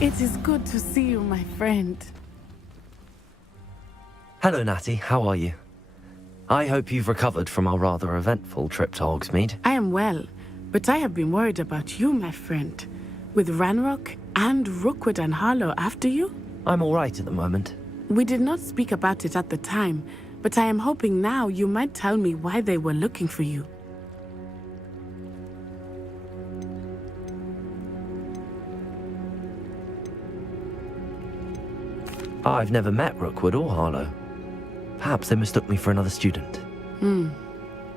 It is good to see you, my friend. Hello, Natty. How are you? I hope you've recovered from our rather eventful trip to Hogsmeade. I am well, but I have been worried about you, my friend. With Ranrock and Rookwood and Harlow after you? I'm all right at the moment. We did not speak about it at the time, but I am hoping now you might tell me why they were looking for you. I've never met Rookwood or Harlow. Perhaps they mistook me for another student.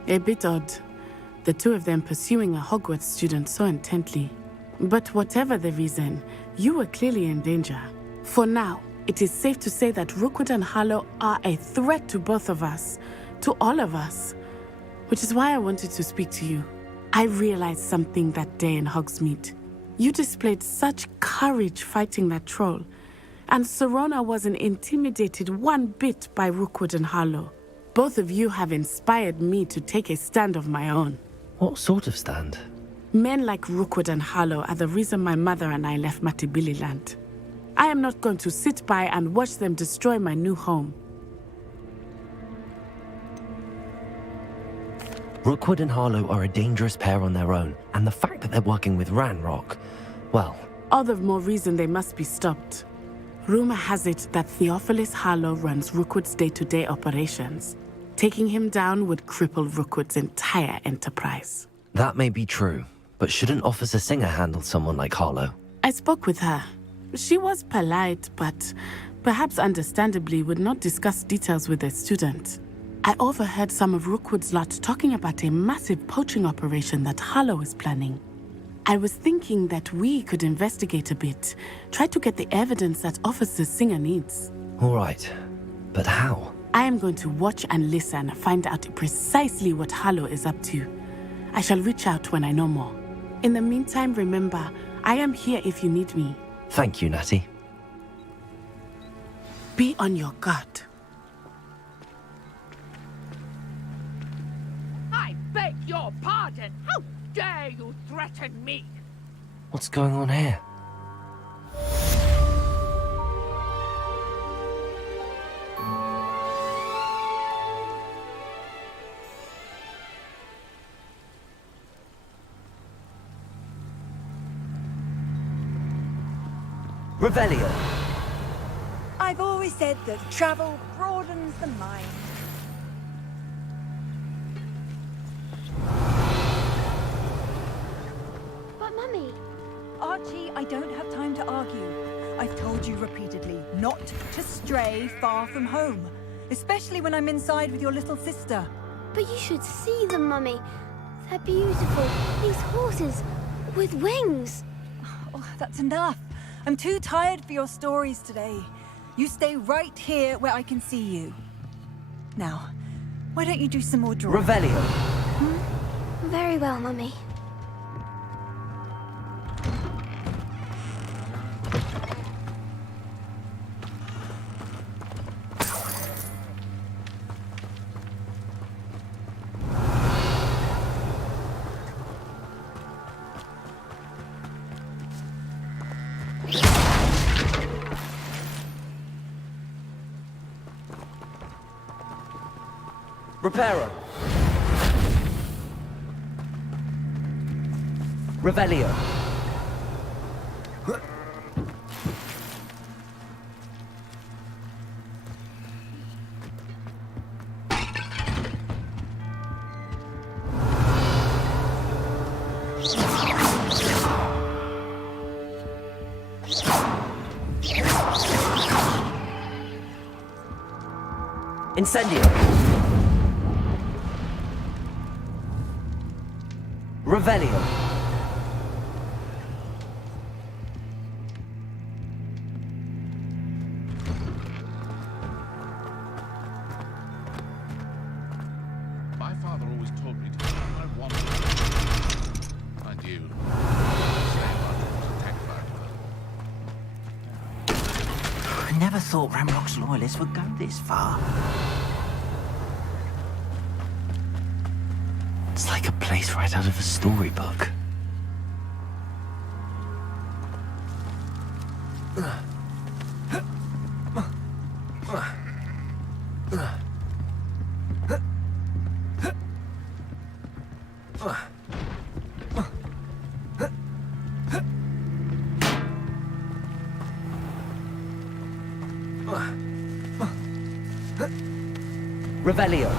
A bit odd. The two of them pursuing a Hogwarts student so intently. But whatever the reason, you were clearly in danger. For now, it is safe to say that Rookwood and Harlow are a threat to both of us, to all of us. Which is why I wanted to speak to you. I realized something that day in Hogsmeade. You displayed such courage fighting that troll. And Serona wasn't intimidated one bit by Rookwood and Harlow. Both of you have inspired me to take a stand of my own. What sort of stand? Men like Rookwood and Harlow are the reason my mother and I left Matibili land. I am not going to sit by and watch them destroy my new home. Rookwood and Harlow are a dangerous pair on their own, and the fact that they're working with Ranrock, well... All the more reason they must be stopped. Rumor has it that Theophilus Harlow runs Rookwood's day-to-day operations. Taking him down would cripple Rookwood's entire enterprise. That may be true, but shouldn't Officer Singer handle someone like Harlow? I spoke with her. She was polite, but perhaps understandably would not discuss details with a student. I overheard some of Rookwood's lot talking about a massive poaching operation that Harlow is planning. I was thinking that we could investigate a bit, try to get the evidence that Officer Singer needs. All right, but how? I am going to watch and listen, find out precisely what Harlow is up to. I shall reach out when I know more. In the meantime, remember, I am here if you need me. Thank you, Natty. Be on your guard. your pardon! How dare you threaten me? What's going on here? Revelio. I've always said that travel broadens the mind. But Mummy... Archie, I don't have time to argue. I've told you repeatedly not to stray far from home, especially when I'm inside with your little sister. But you should see them, Mummy. They're beautiful. These horses with wings. Oh, that's enough. I'm too tired for your stories today. You stay right here where I can see you. Now, why don't you do some more drawing? Revelio. Very well, Mummy. Reparo. Revelio. Incendio. Revelio. My father always told me to do what I wanted. And you. I never thought Ramrock's loyalists would go this far. It's like a place right out of a storybook. Revelio.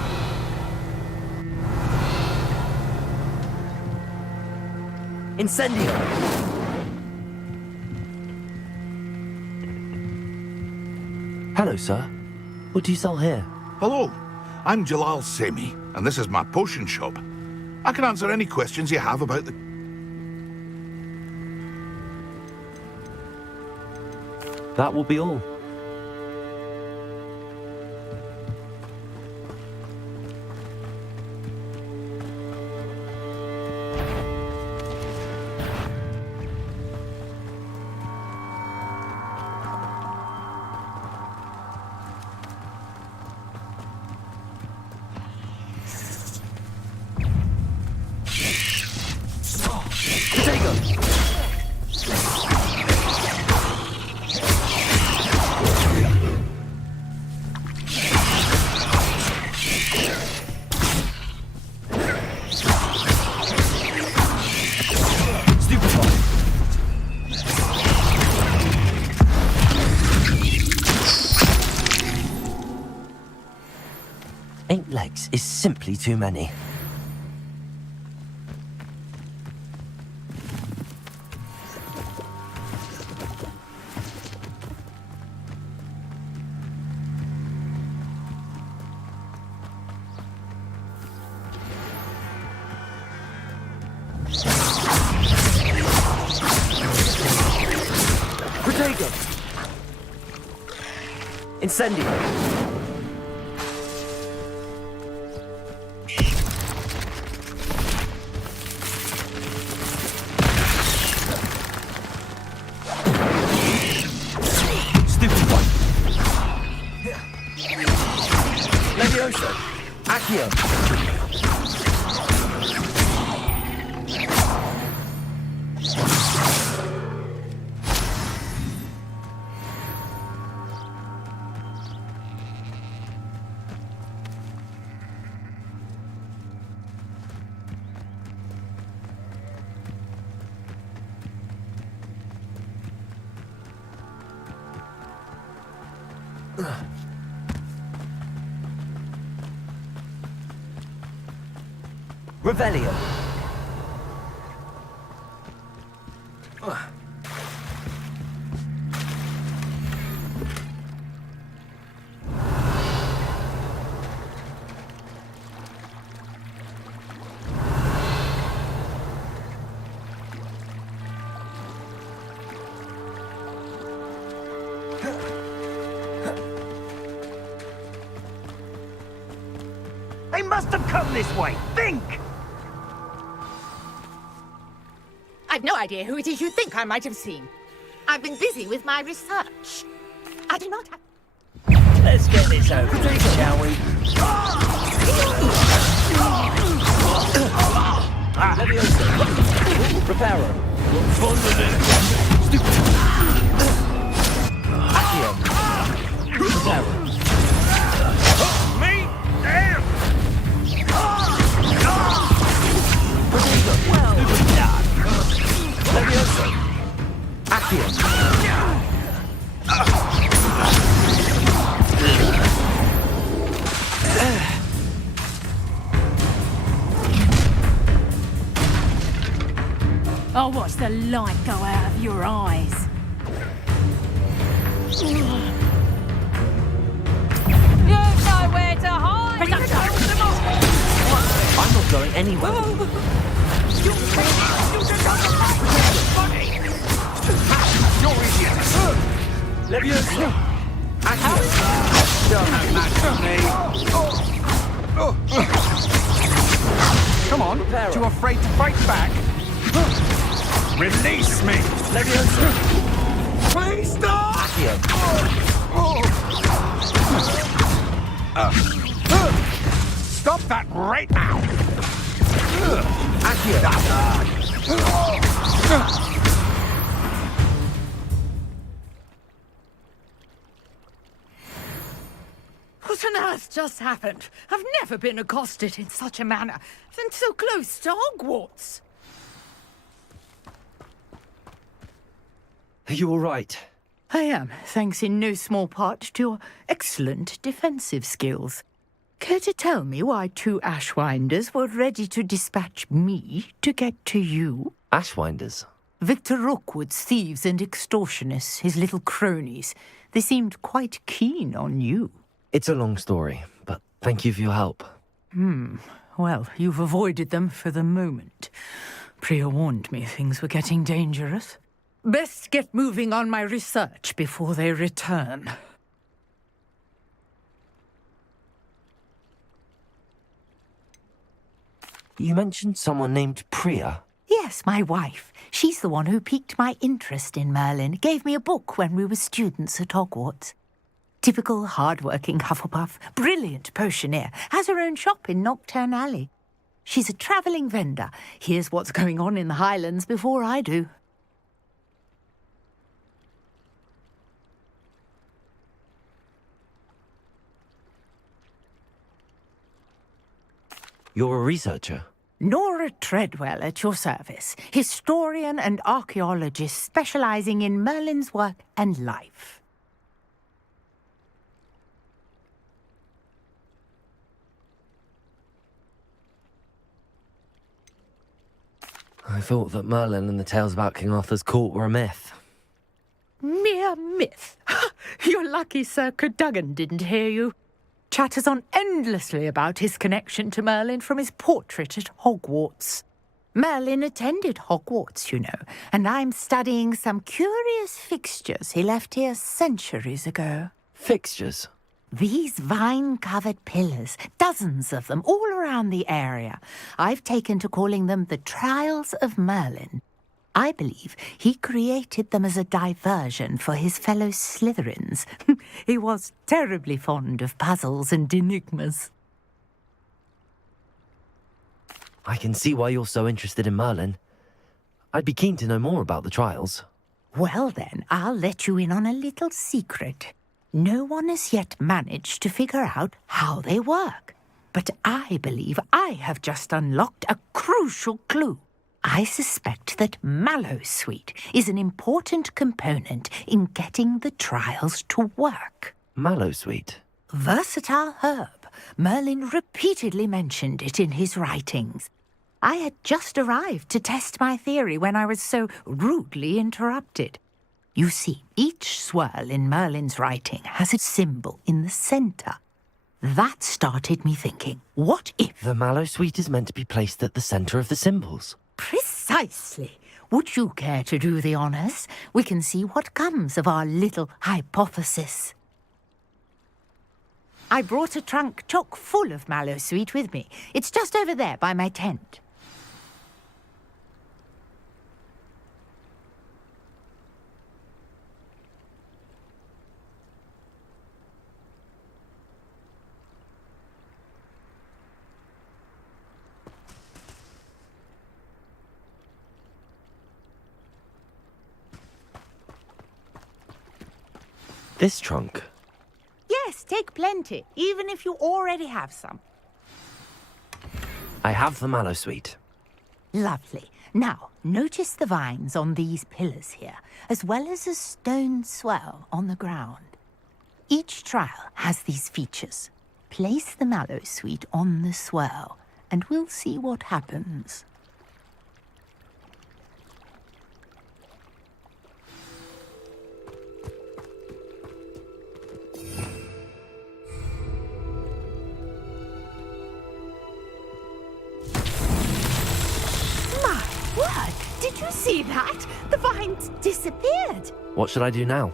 Incendio. Hello, sir. What do you sell here? Hello, I'm Jalal Semi, and this is my potion shop. I can answer any questions you have about the... That will be all. Legs is simply too many. Protego! Incendio! Accio. Revelio. They must have come this way. Think! I've no idea who it is you think I might have seen. I've been busy with my research. I do not have... Let's get this over with, shall we? Leviosa. Reparo. Accio. Reparo. Me? Damn! Well done. Leviosa. Accio. I'll watch the light go out of your eyes. You've nowhere to hide! I'm not going anywhere. You're idiots! Leviosa. Don't matter me. Come on, too afraid to fight back? Release me! Leviosa. Please stop! Accio. Stop that right now! Accio. What on earth just happened? I've never been accosted in such a manner, and so close to Hogwarts. Are you all right? I am, thanks in no small part to your excellent defensive skills. Care to tell me why 2 Ashwinders were ready to dispatch me to get to you? Ashwinders? Victor Rookwood's thieves and extortionists, his little cronies. They seemed quite keen on you. It's a long story, but thank you for your help. Well, you've avoided them for the moment. Priya warned me things were getting dangerous. Best get moving on my research before they return. You mentioned someone named Priya. Yes, my wife. She's the one who piqued my interest in Merlin. Gave me a book when we were students at Hogwarts. Typical hard-working Hufflepuff, brilliant potioneer, has her own shop in Knockturn Alley. She's a travelling vendor. Hears what's going on in the Highlands before I do. You're a researcher? Nora Treadwell at your service, historian and archaeologist specialising in Merlin's work and life. I thought that Merlin and the tales about King Arthur's court were a myth. Mere myth. You're lucky Sir Cadogan didn't hear you. Chatters on endlessly about his connection to Merlin from his portrait at Hogwarts. Merlin attended Hogwarts, you know, and I'm studying some curious fixtures he left here centuries ago. Fixtures? These vine-covered pillars, dozens of them, all around the area. I've taken to calling them the Trials of Merlin. I believe he created them as a diversion for his fellow Slytherins. He was terribly fond of puzzles and enigmas. I can see why you're so interested in Merlin. I'd be keen to know more about the trials. Well then, I'll let you in on a little secret. No one has yet managed to figure out how they work. But I believe I have just unlocked a crucial clue. I suspect that Mallowsweet is an important component in getting the trials to work. Mallowsweet. Versatile herb. Merlin repeatedly mentioned it in his writings. I had just arrived to test my theory when I was so rudely interrupted. You see, each swirl in Merlin's writing has a symbol in the center. That started me thinking, what if... The Mallowsweet is meant to be placed at the center of the symbols. Precisely. Would you care to do the honors? We can see what comes of our little hypothesis. I brought a trunk chock full of Mallowsweet with me. It's just over there by my tent. This trunk? Yes, take plenty, even if you already have some. I have the Mallowsweet. Lovely. Now, notice the vines on these pillars here, as well as a stone swell on the ground. Each trial has these features. Place the Mallowsweet on the swell, and we'll see what happens. What? Did you see that? The vines disappeared. What should I do now?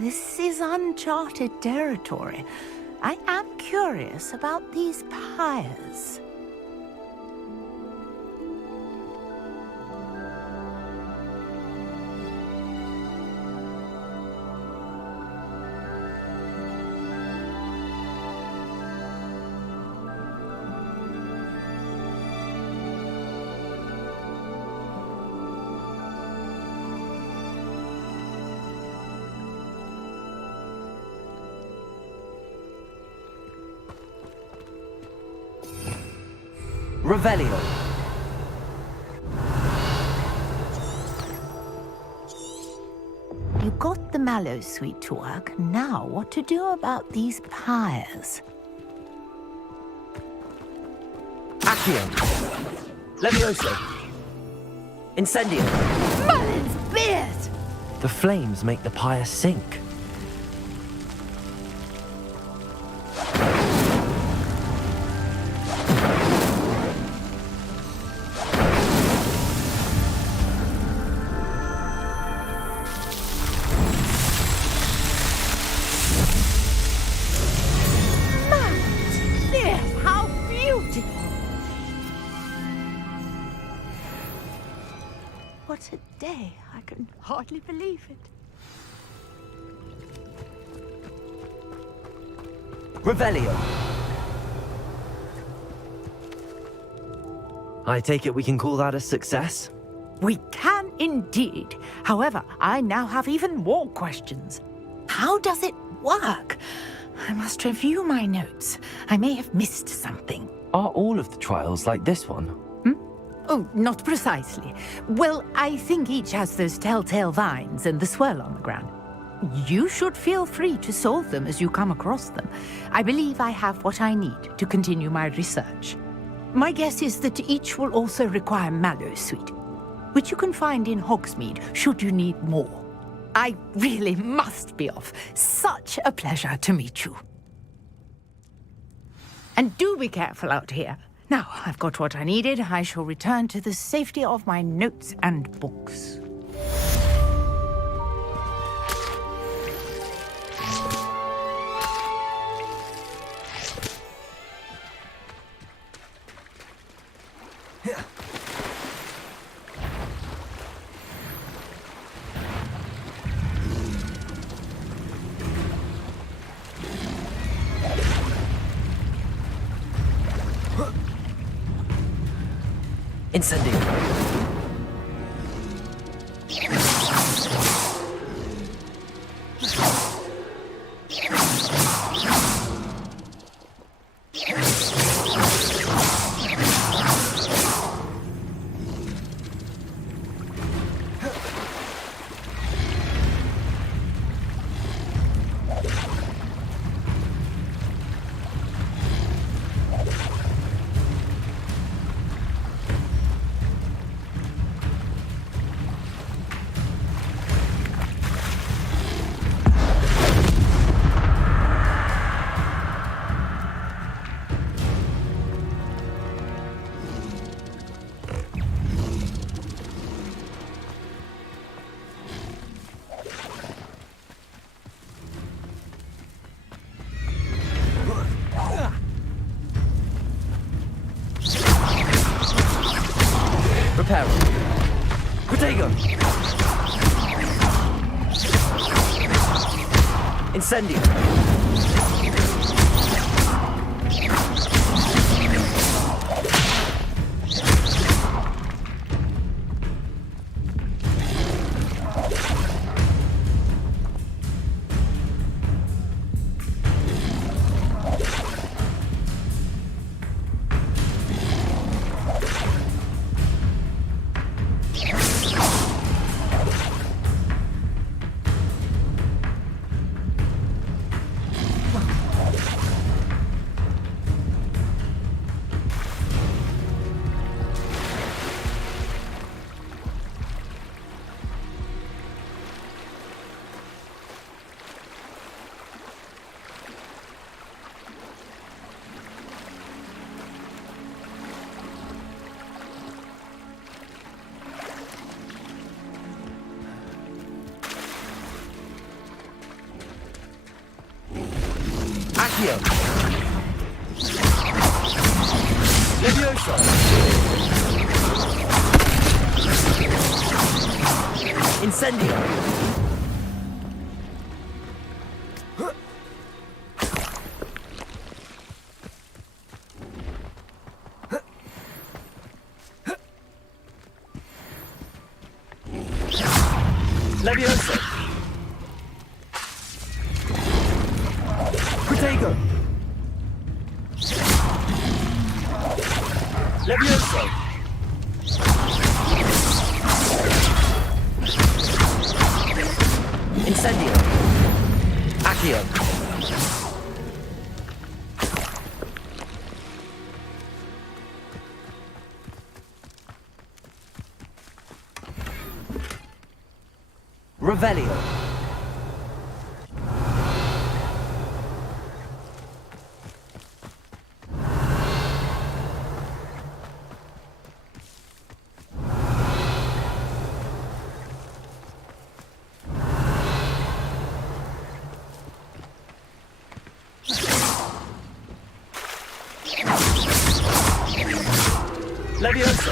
This is uncharted territory. I am curious about these pyres. Revelio. You got the Mallowsweet to work. Now, what to do about these pyres? Accio. Levioso. Incendio. Merlin's beard! The flames make the pyre sink. What a day. I can hardly believe it. Revelio. I take it we can call that a success? We can indeed. However, I now have even more questions. How does it work? I must review my notes. I may have missed something. Are all of the trials like this one? Oh, not precisely. Well, I think each has those telltale vines and the swirl on the ground. You should feel free to solve them as you come across them. I believe I have what I need to continue my research. My guess is that each will also require Mallowsweet, which you can find in Hogsmeade should you need more. I really must be off. Such a pleasure to meet you. And do be careful out here. Now, I've got what I needed. I shall return to the safety of my notes and books. Incendio. Preparo. Protego. Incendio. Accio. Levioso. Incendio. Levioso. Protego. Levioso. Incendio. Accio. Revelio. Levioso.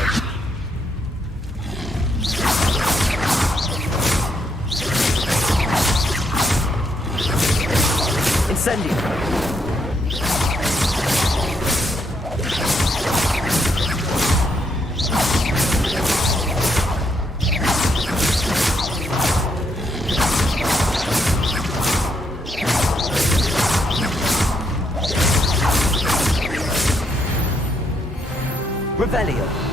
Incendio. Revelio.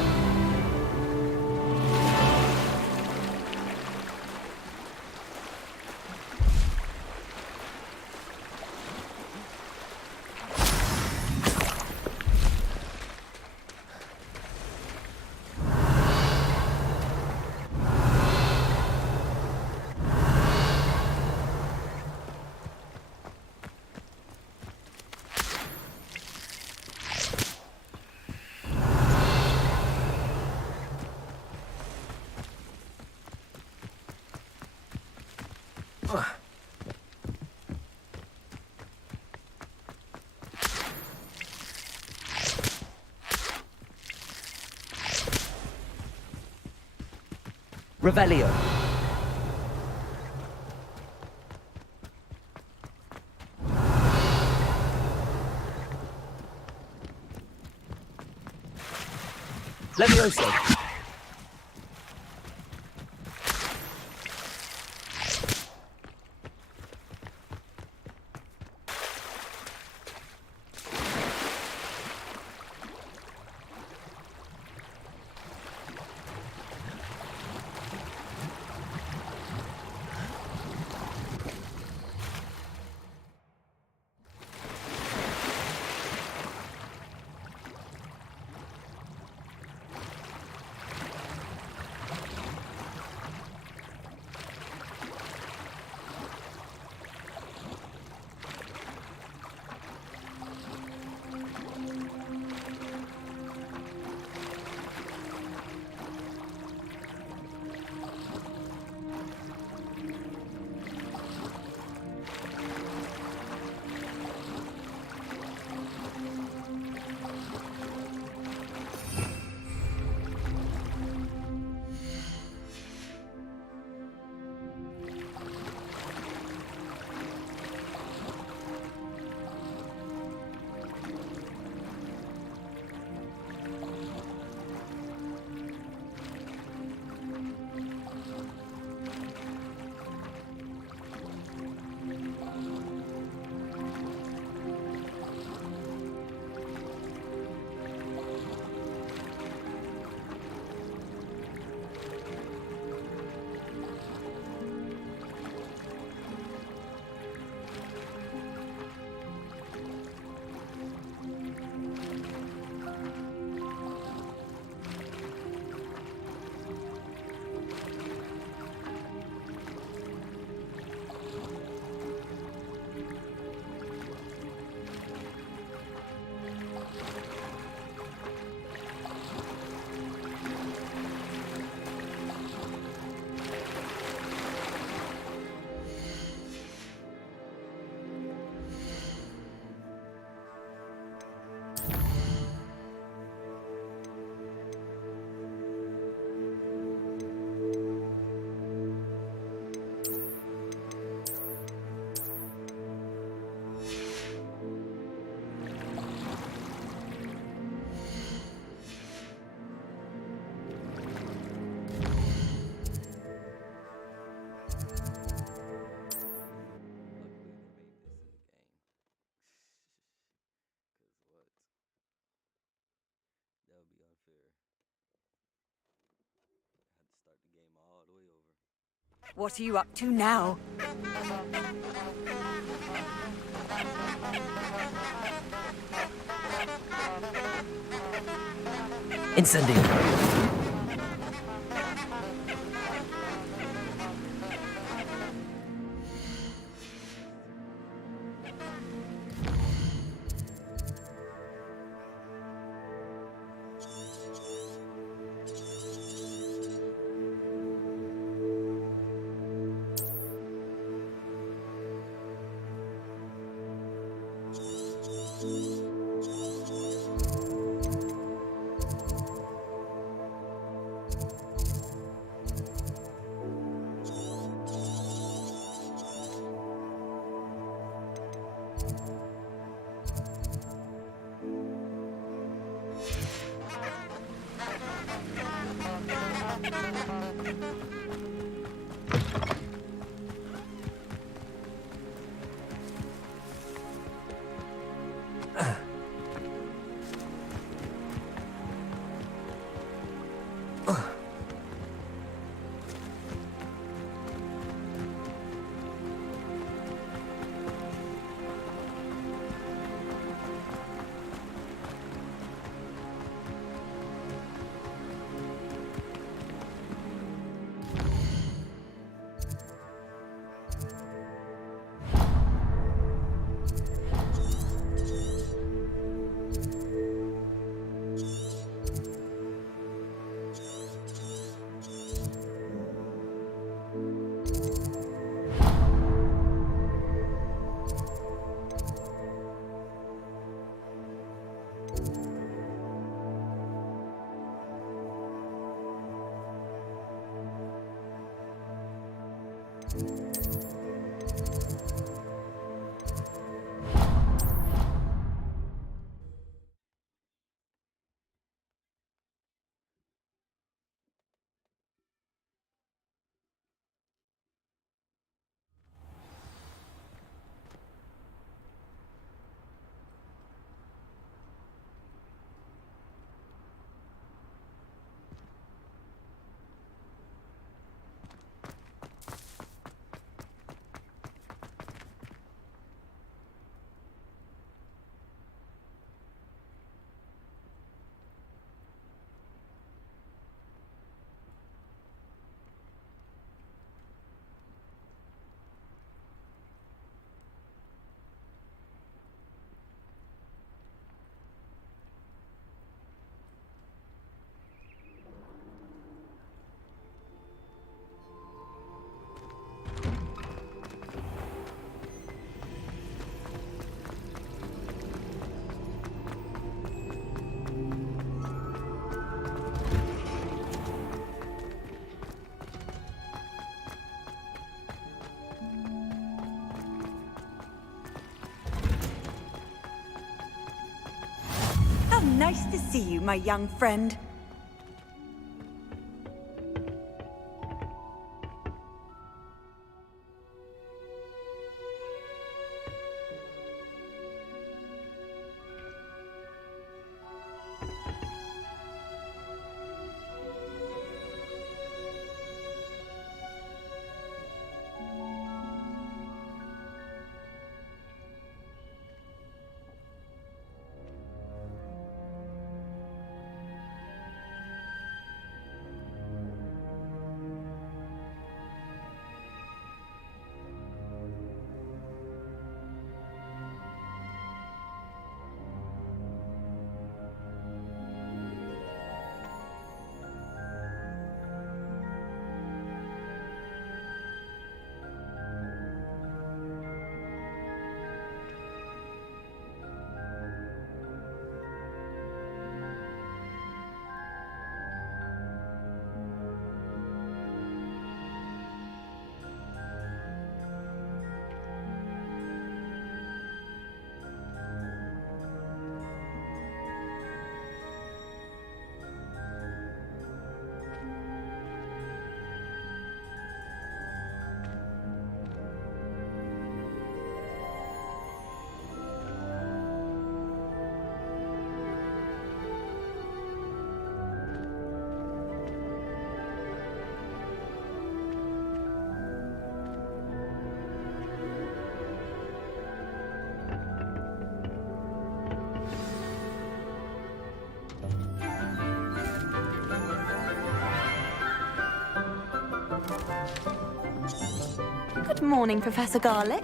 Revelio. Levioso. What are you up to now? Incendio. How nice to see you, my young friend. Good morning, Professor Garlick.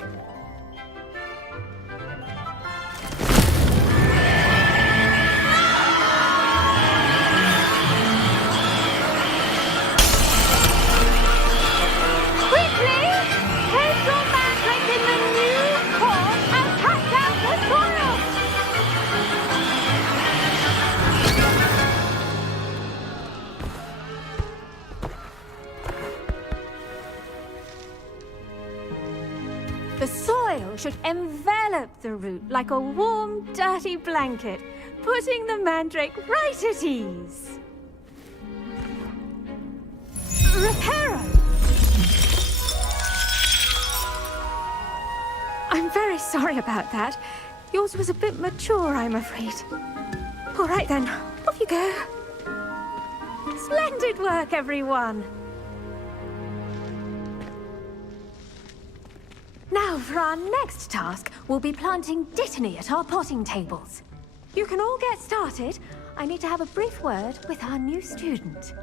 Quickly! Take your mandrake in the new pot and pack out the soil! The soil should envelop the root like a warm, dirty blanket, putting the mandrake right at ease. Reparo! I'm very sorry about that. Yours was a bit mature, I'm afraid. All right then, off you go. Splendid work, everyone. Now, for our next task, we'll be planting Dittany at our potting tables. You can all get started. I need to have a brief word with our new student.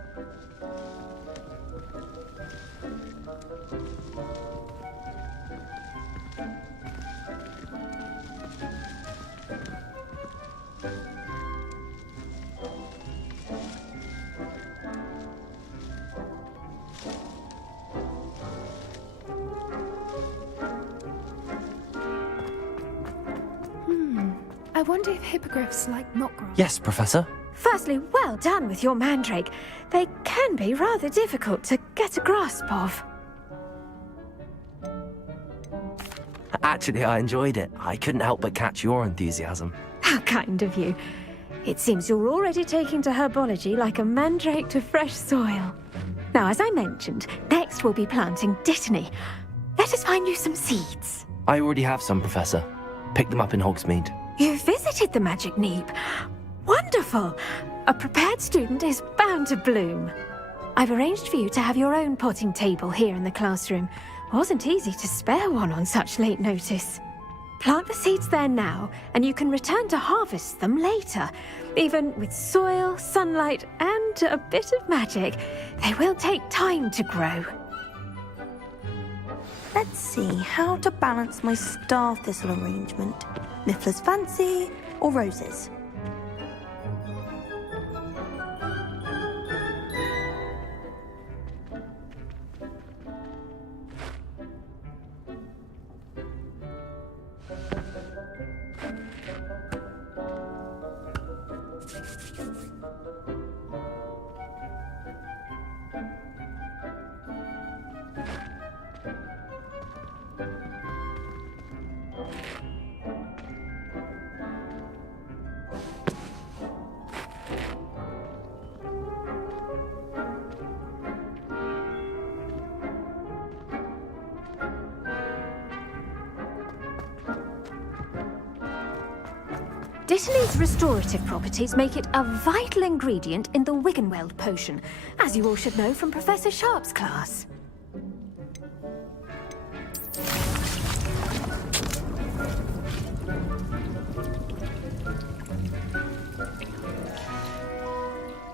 I wonder if hippogriffs like knotgrass. Yes, Professor. Firstly, well done with your mandrake. They can be rather difficult to get a grasp of. Actually, I enjoyed it. I couldn't help but catch your enthusiasm. How kind of you. It seems you're already taking to herbology like a mandrake to fresh soil. Now, as I mentioned, next we'll be planting Dittany. Let us find you some seeds. I already have some, Professor. Picked them up in Hogsmeade. You visited the Magic Neep. Wonderful! A prepared student is bound to bloom. I've arranged for you to have your own potting table here in the classroom. Wasn't easy to spare one on such late notice. Plant the seeds there now, and you can return to harvest them later. Even with soil, sunlight, and a bit of magic, they will take time to grow. Let's see how to balance my star thistle arrangement. Miffler's Fancy or roses? Dittany's restorative properties make it a vital ingredient in the Wiggenweld potion, as you all should know from Professor Sharp's class.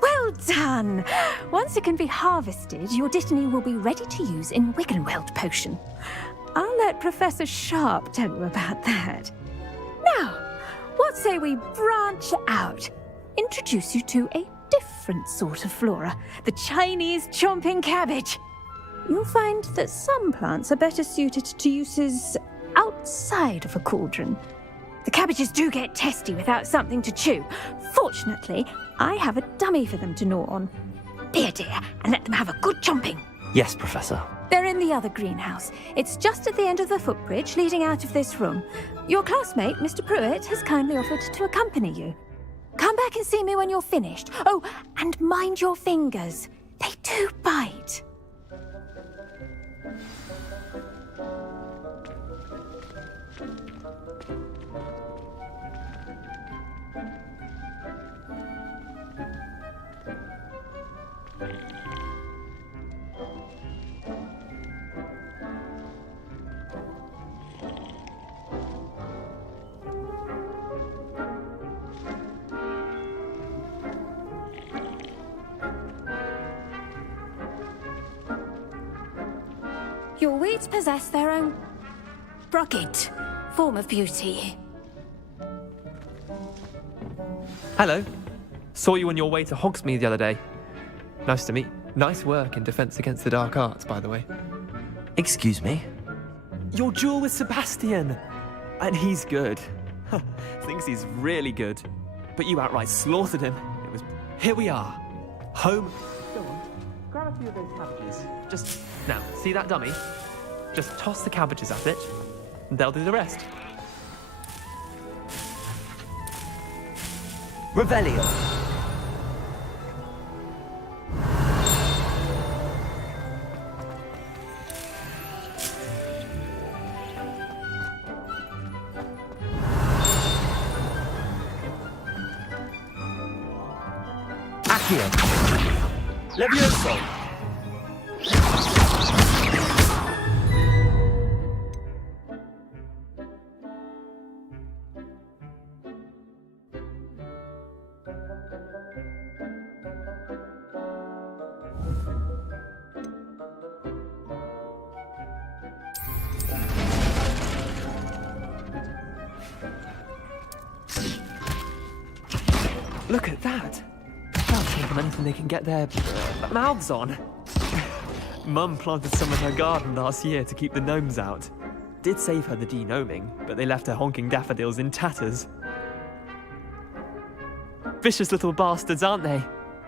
Well done! Once it can be harvested, your Dittany will be ready to use in Wiggenweld potion. I'll let Professor Sharp tell you about that. Now, what say we branch out? Introduce you to a different sort of flora, the Chinese chomping cabbage. You'll find that some plants are better suited to uses outside of a cauldron. The cabbages do get testy without something to chew. Fortunately, I have a dummy for them to gnaw on. Be a dear and let them have a good chomping. Yes, Professor. They're in the other greenhouse. It's just at the end of the footbridge leading out of this room. Your classmate, Mr. Pruitt, has kindly offered to accompany you. Come back and see me when you're finished. Oh, and mind your fingers. They do bite. Your weeds possess their own rugged form of beauty. Hello. Saw you on your way to Hogsmeade the other day. Nice to meet. Nice work in Defense Against the Dark Arts, by the way. Excuse me? Your duel with Sebastian! And he's good. Thinks he's really good. But you outright slaughtered him. It was... Here we are. Home... Go on. Grab a few of those cabbages. Just... Now, see that dummy? Just toss the cabbages at it, and they'll do the rest. Revelio. Accio. Levioso. Look at that! Can't think of anything they can get their mouths on. Mum planted some in her garden last year to keep the gnomes out. Did save her the de-gnoming, but they left her honking daffodils in tatters. Vicious little bastards, aren't they?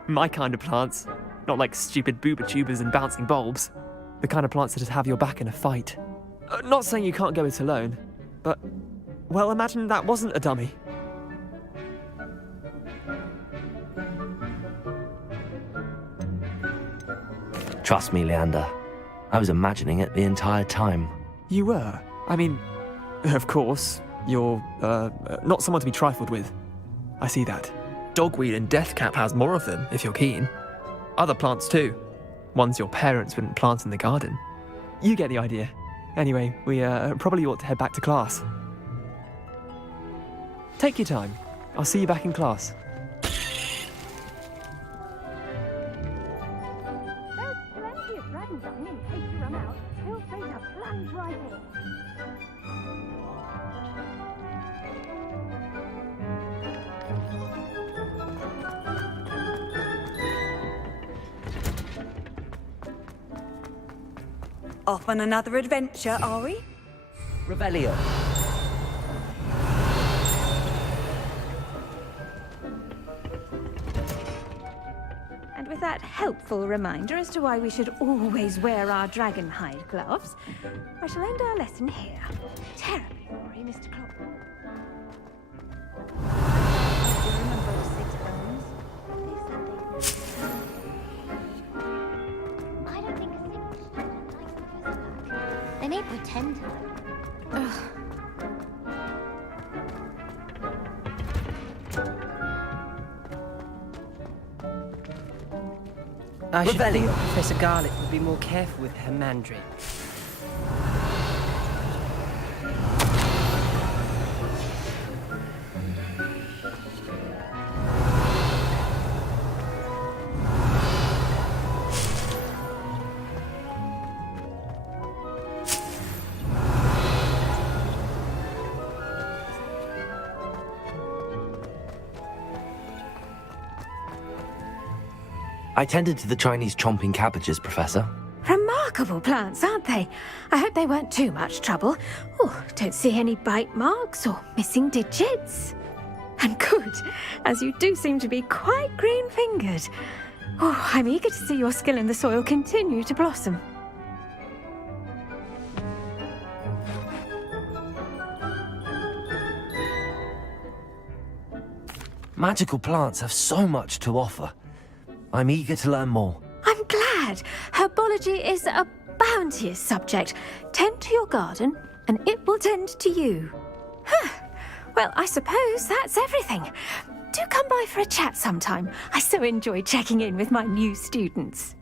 My kind of plants. Not like stupid booba tubers and bouncing bulbs. The kind of plants that'd have your back in a fight. Not saying you can't go it alone, but... Well, imagine that wasn't a dummy. Trust me, Leander. I was imagining it the entire time. You were? I mean, of course, you're, not someone to be trifled with. I see that. Dogweed and deathcap has more of them, if you're keen. Other plants too. Ones your parents wouldn't plant in the garden. You get the idea. Anyway, we, probably ought to head back to class. Take your time. I'll see you back in class. Off on another adventure, are we? Revelio. And with that helpful reminder as to why we should always wear our dragon hide gloves, I shall end our lesson here. Terribly sorry, Mr. Clock. I don't think a single student likes Professor Black. They may pretend to like him. I should think Professor Garlick would be more careful with her mandarin. I tended to the Chinese chomping cabbages, Professor. Remarkable plants, aren't they? I hope they weren't too much trouble. Oh, don't see any bite marks or missing digits. And good, as you do seem to be quite green-fingered. Oh, I'm eager to see your skill in the soil continue to blossom. Magical plants have so much to offer. I'm eager to learn more. I'm glad. Herbology is a bounteous subject. Tend to your garden, and it will tend to you. Huh. Well, I suppose that's everything. Do come by for a chat sometime. I so enjoy checking in with my new students.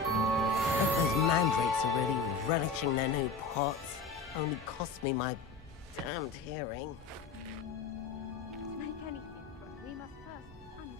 Those mandrakes are really relishing their new pots. Only cost me my damned hearing. To make anything from, we must first understand.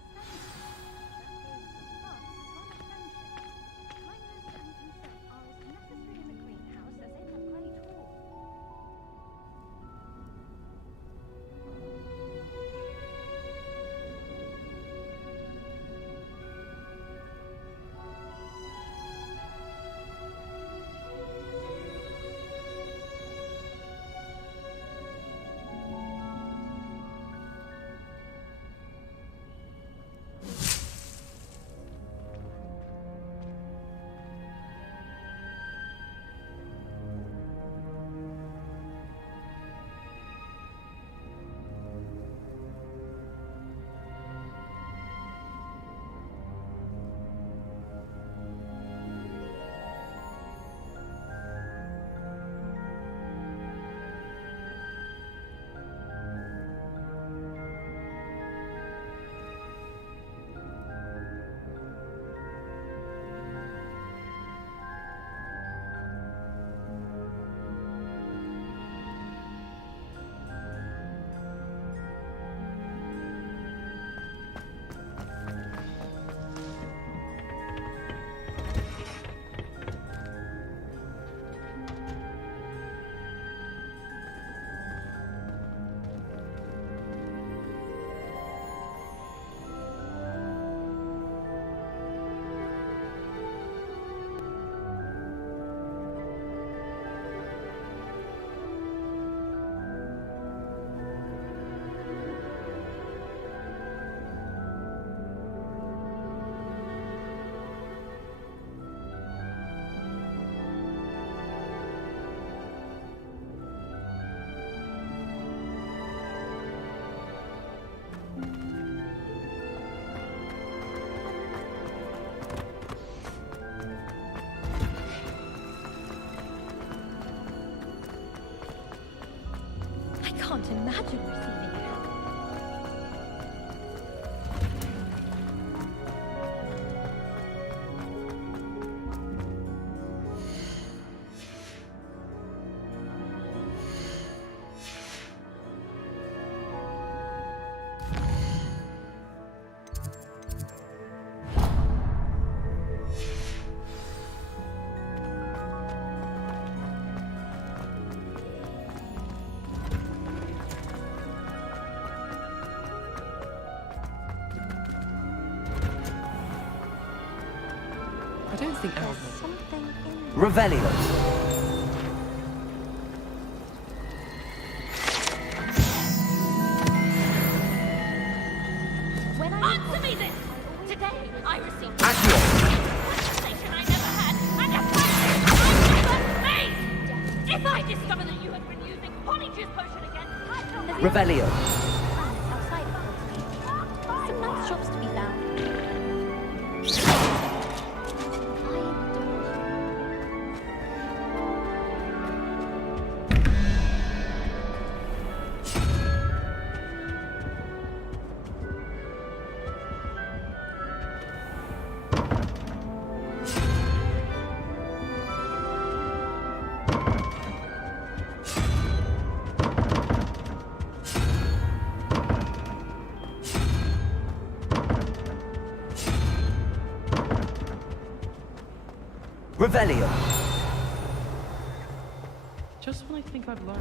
can't imagine receiving help. I don't think Al... Revelio. Answer me this! Today, I received a conversation I never had, and a promise I never made! If I discover that you have been using Polyjuice Potion again, I shall... Revelio. Outside of Hogsmeade, some nice shops to be found. Revelio. Just when I think I've learned...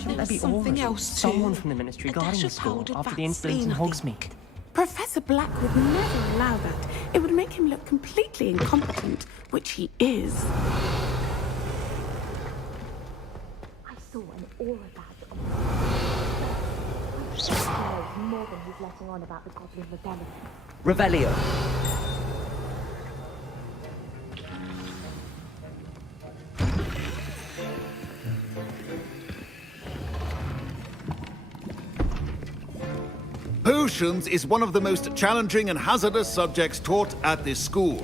Shouldn't there be something already else someone too? from the Ministry A guarding dash the of school powdered after the incident in Vaseline, I Hogsmeade? Professor Black would never allow that. It would make him look completely incompetent, which he is. I saw an aura badge on him. He knows more than he's letting on about the Goblin Rebellion. Revelio. Potions is one of the most challenging and hazardous subjects taught at this school.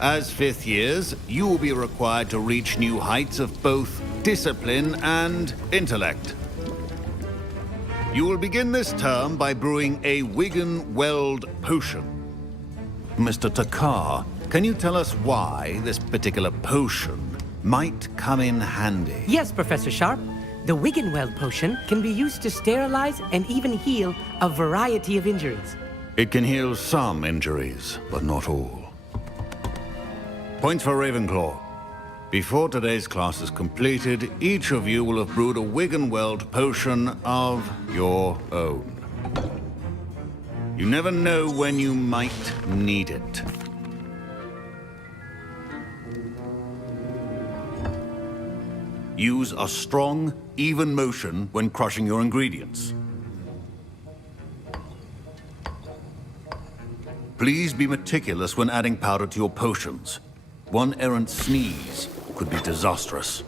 As fifth years, you will be required to reach new heights of both discipline and intellect. You will begin this term by brewing a Wigan-Weld potion. Mr. Takar, can you tell us why this particular potion might come in handy? Yes, Professor Sharp. The Wigan-Weld potion can be used to sterilize and even heal a variety of injuries. It can heal some injuries, but not all. Points for Ravenclaw. Before today's class is completed, each of you will have brewed a Wigan-Weld potion of your own. You never know when you might need it. Use a strong, even motion when crushing your ingredients. Please be meticulous when adding powder to your potions. One errant sneeze could be disastrous.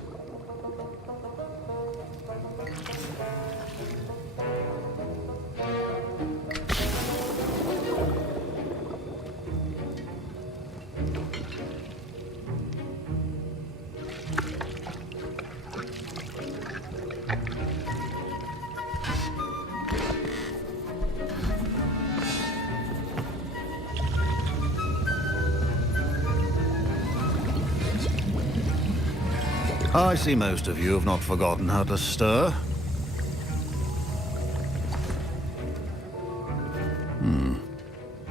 I see most of you have not forgotten how to stir.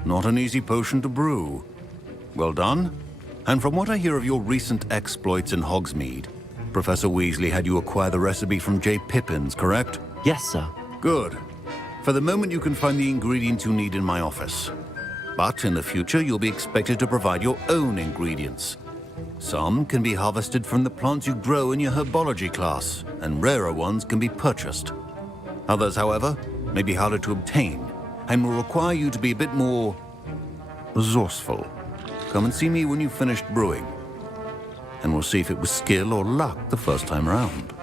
Not an easy potion to brew. Well done. And from what I hear of your recent exploits in Hogsmeade, Professor Weasley had you acquire the recipe from J. Pippin's, correct? Yes, sir. Good. For the moment, you can find the ingredients you need in my office. But in the future, you'll be expected to provide your own ingredients. Some can be harvested from the plants you grow in your herbology class, and rarer ones can be purchased. Others, however, may be harder to obtain, and will require you to be a bit more resourceful. Come and see me when you've finished brewing, and we'll see if it was skill or luck the first time round.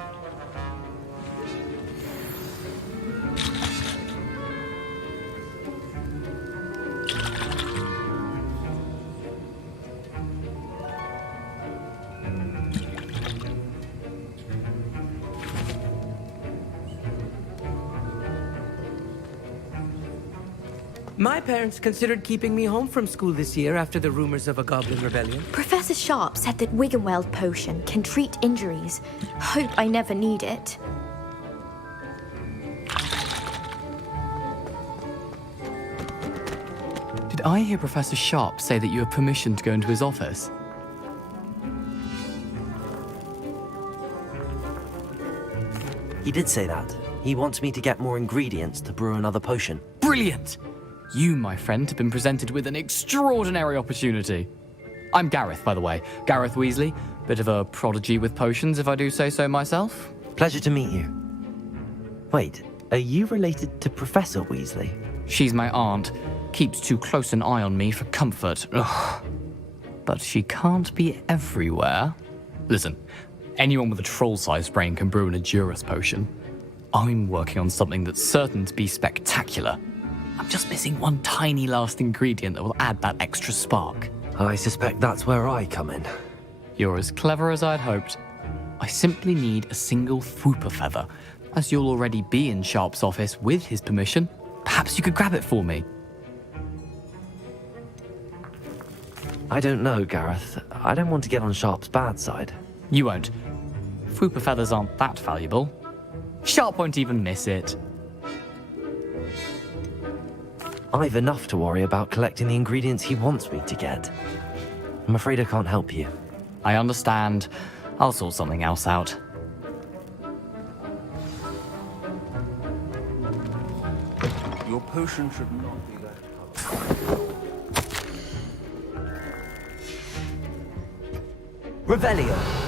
My parents considered keeping me home from school this year after the rumors of a goblin rebellion. Professor Sharp said that Wiggenweld potion can treat injuries. Hope I never need it. Did I hear Professor Sharp say that you have permission to go into his office? He did say that. He wants me to get more ingredients to brew another potion. Brilliant! You, my friend, have been presented with an extraordinary opportunity. I'm Gareth, by the way. Gareth Weasley. Bit of a prodigy with potions, if I do say so myself. Pleasure to meet you. Wait, are you related to Professor Weasley? She's my aunt. Keeps too close an eye on me for comfort. Ugh. But she can't be everywhere. Listen, anyone with a troll-sized brain can brew an Edurus potion. I'm working on something that's certain to be spectacular. I'm just missing one tiny last ingredient that will add that extra spark. I suspect that's where I come in. You're as clever as I'd hoped. I simply need a single Fwooper feather. As you'll already be in Sharp's office with his permission, perhaps you could grab it for me. I don't know, Gareth. I don't want to get on Sharp's bad side. You won't. Fwooper feathers aren't that valuable. Sharp won't even miss it. I've enough to worry about collecting the ingredients he wants me to get. I'm afraid I can't help you. I understand. I'll sort something else out. Your potion should not be that color. Revelio.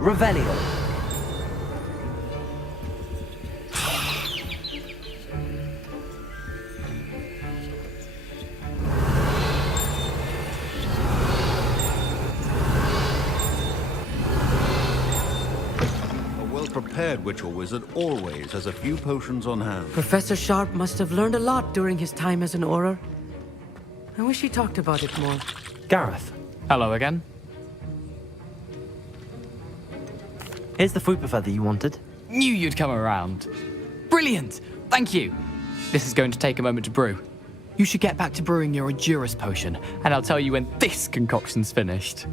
Revelio. prepared witch or wizard always has a few potions on hand. Professor Sharp must have learned a lot during his time as an Auror. I wish he talked about it more. Gareth. Hello again. Here's the fruit feather you wanted. Knew you'd come around. Brilliant! Thank you. This is going to take a moment to brew. You should get back to brewing your Endurus potion, and I'll tell you when this concoction's finished.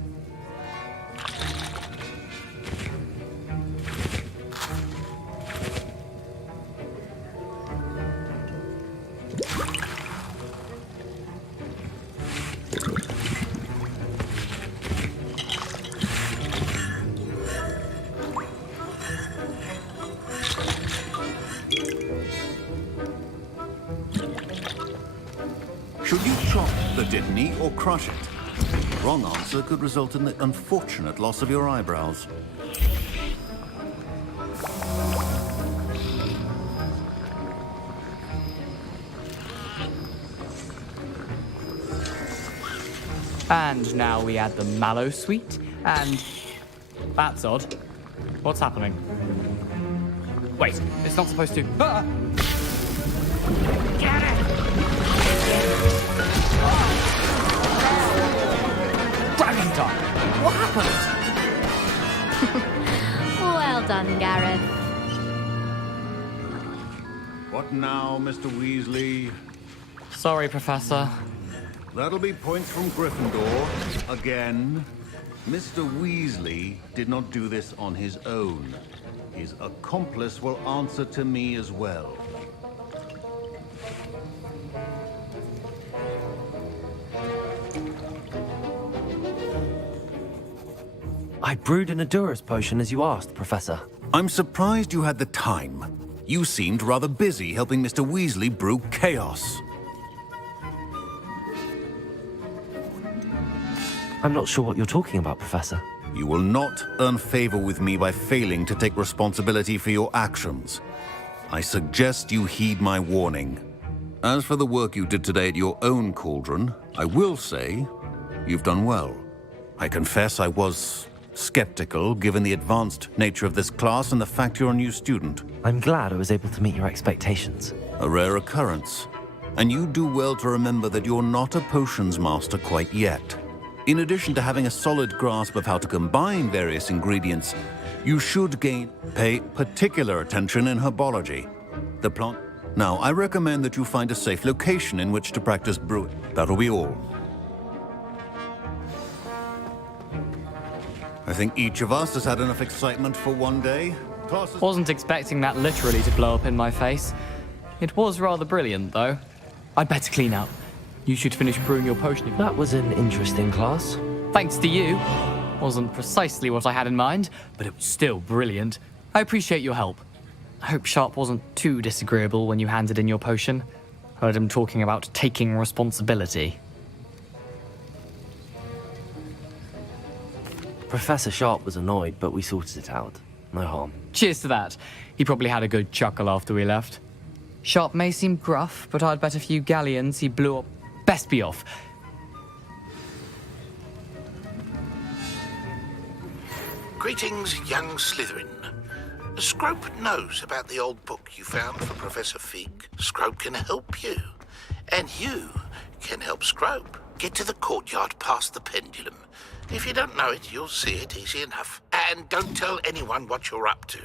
Should you chop the Dittany or crush it? The wrong answer could result in the unfortunate loss of your eyebrows. And now we add the mallow sweet, and... That's odd. What's happening? Wait, it's not supposed to... Ah! Get it! Dragon time! What happened? Well done, Gareth. What now, Mr. Weasley? Sorry, Professor. That'll be points from Gryffindor. Again. Mr. Weasley did not do this on his own. His accomplice will answer to me as well. I brewed an Endurus potion as you asked, Professor. I'm surprised you had the time. You seemed rather busy helping Mr. Weasley brew chaos. I'm not sure what you're talking about, Professor. You will not earn favor with me by failing to take responsibility for your actions. I suggest you heed my warning. As for the work you did today at your own cauldron, I will say you've done well. I confess I was skeptical, given the advanced nature of this class and the fact you're a new student. I'm glad I was able to meet your expectations. A rare occurrence. And you do well to remember that you're not a potions master quite yet. In addition to having a solid grasp of how to combine various ingredients, you should pay particular attention in herbology. The plant... Now, I recommend that you find a safe location in which to practice brewing. That'll be all. I think each of us has had enough excitement for one day. Classes... Wasn't expecting that literally to blow up in my face. It was rather brilliant, though. I'd better clean up. You should finish brewing your potion. That was an interesting class. Thanks to you. Wasn't precisely what I had in mind, but it was still brilliant. I appreciate your help. I hope Sharp wasn't too disagreeable when you handed in your potion. Heard him talking about taking responsibility. Professor Sharp was annoyed, but we sorted it out. No harm. Cheers to that. He probably had a good chuckle after we left. Sharp may seem gruff, but I'd bet a few galleons he blew up. Best be off. Greetings, young Slytherin. Scrope knows about the old book you found for Professor Fig. Scrope can help you. And you can help Scrope. Get to the courtyard past the pendulum. If you don't know it, you'll see it easy enough. And don't tell anyone what you're up to.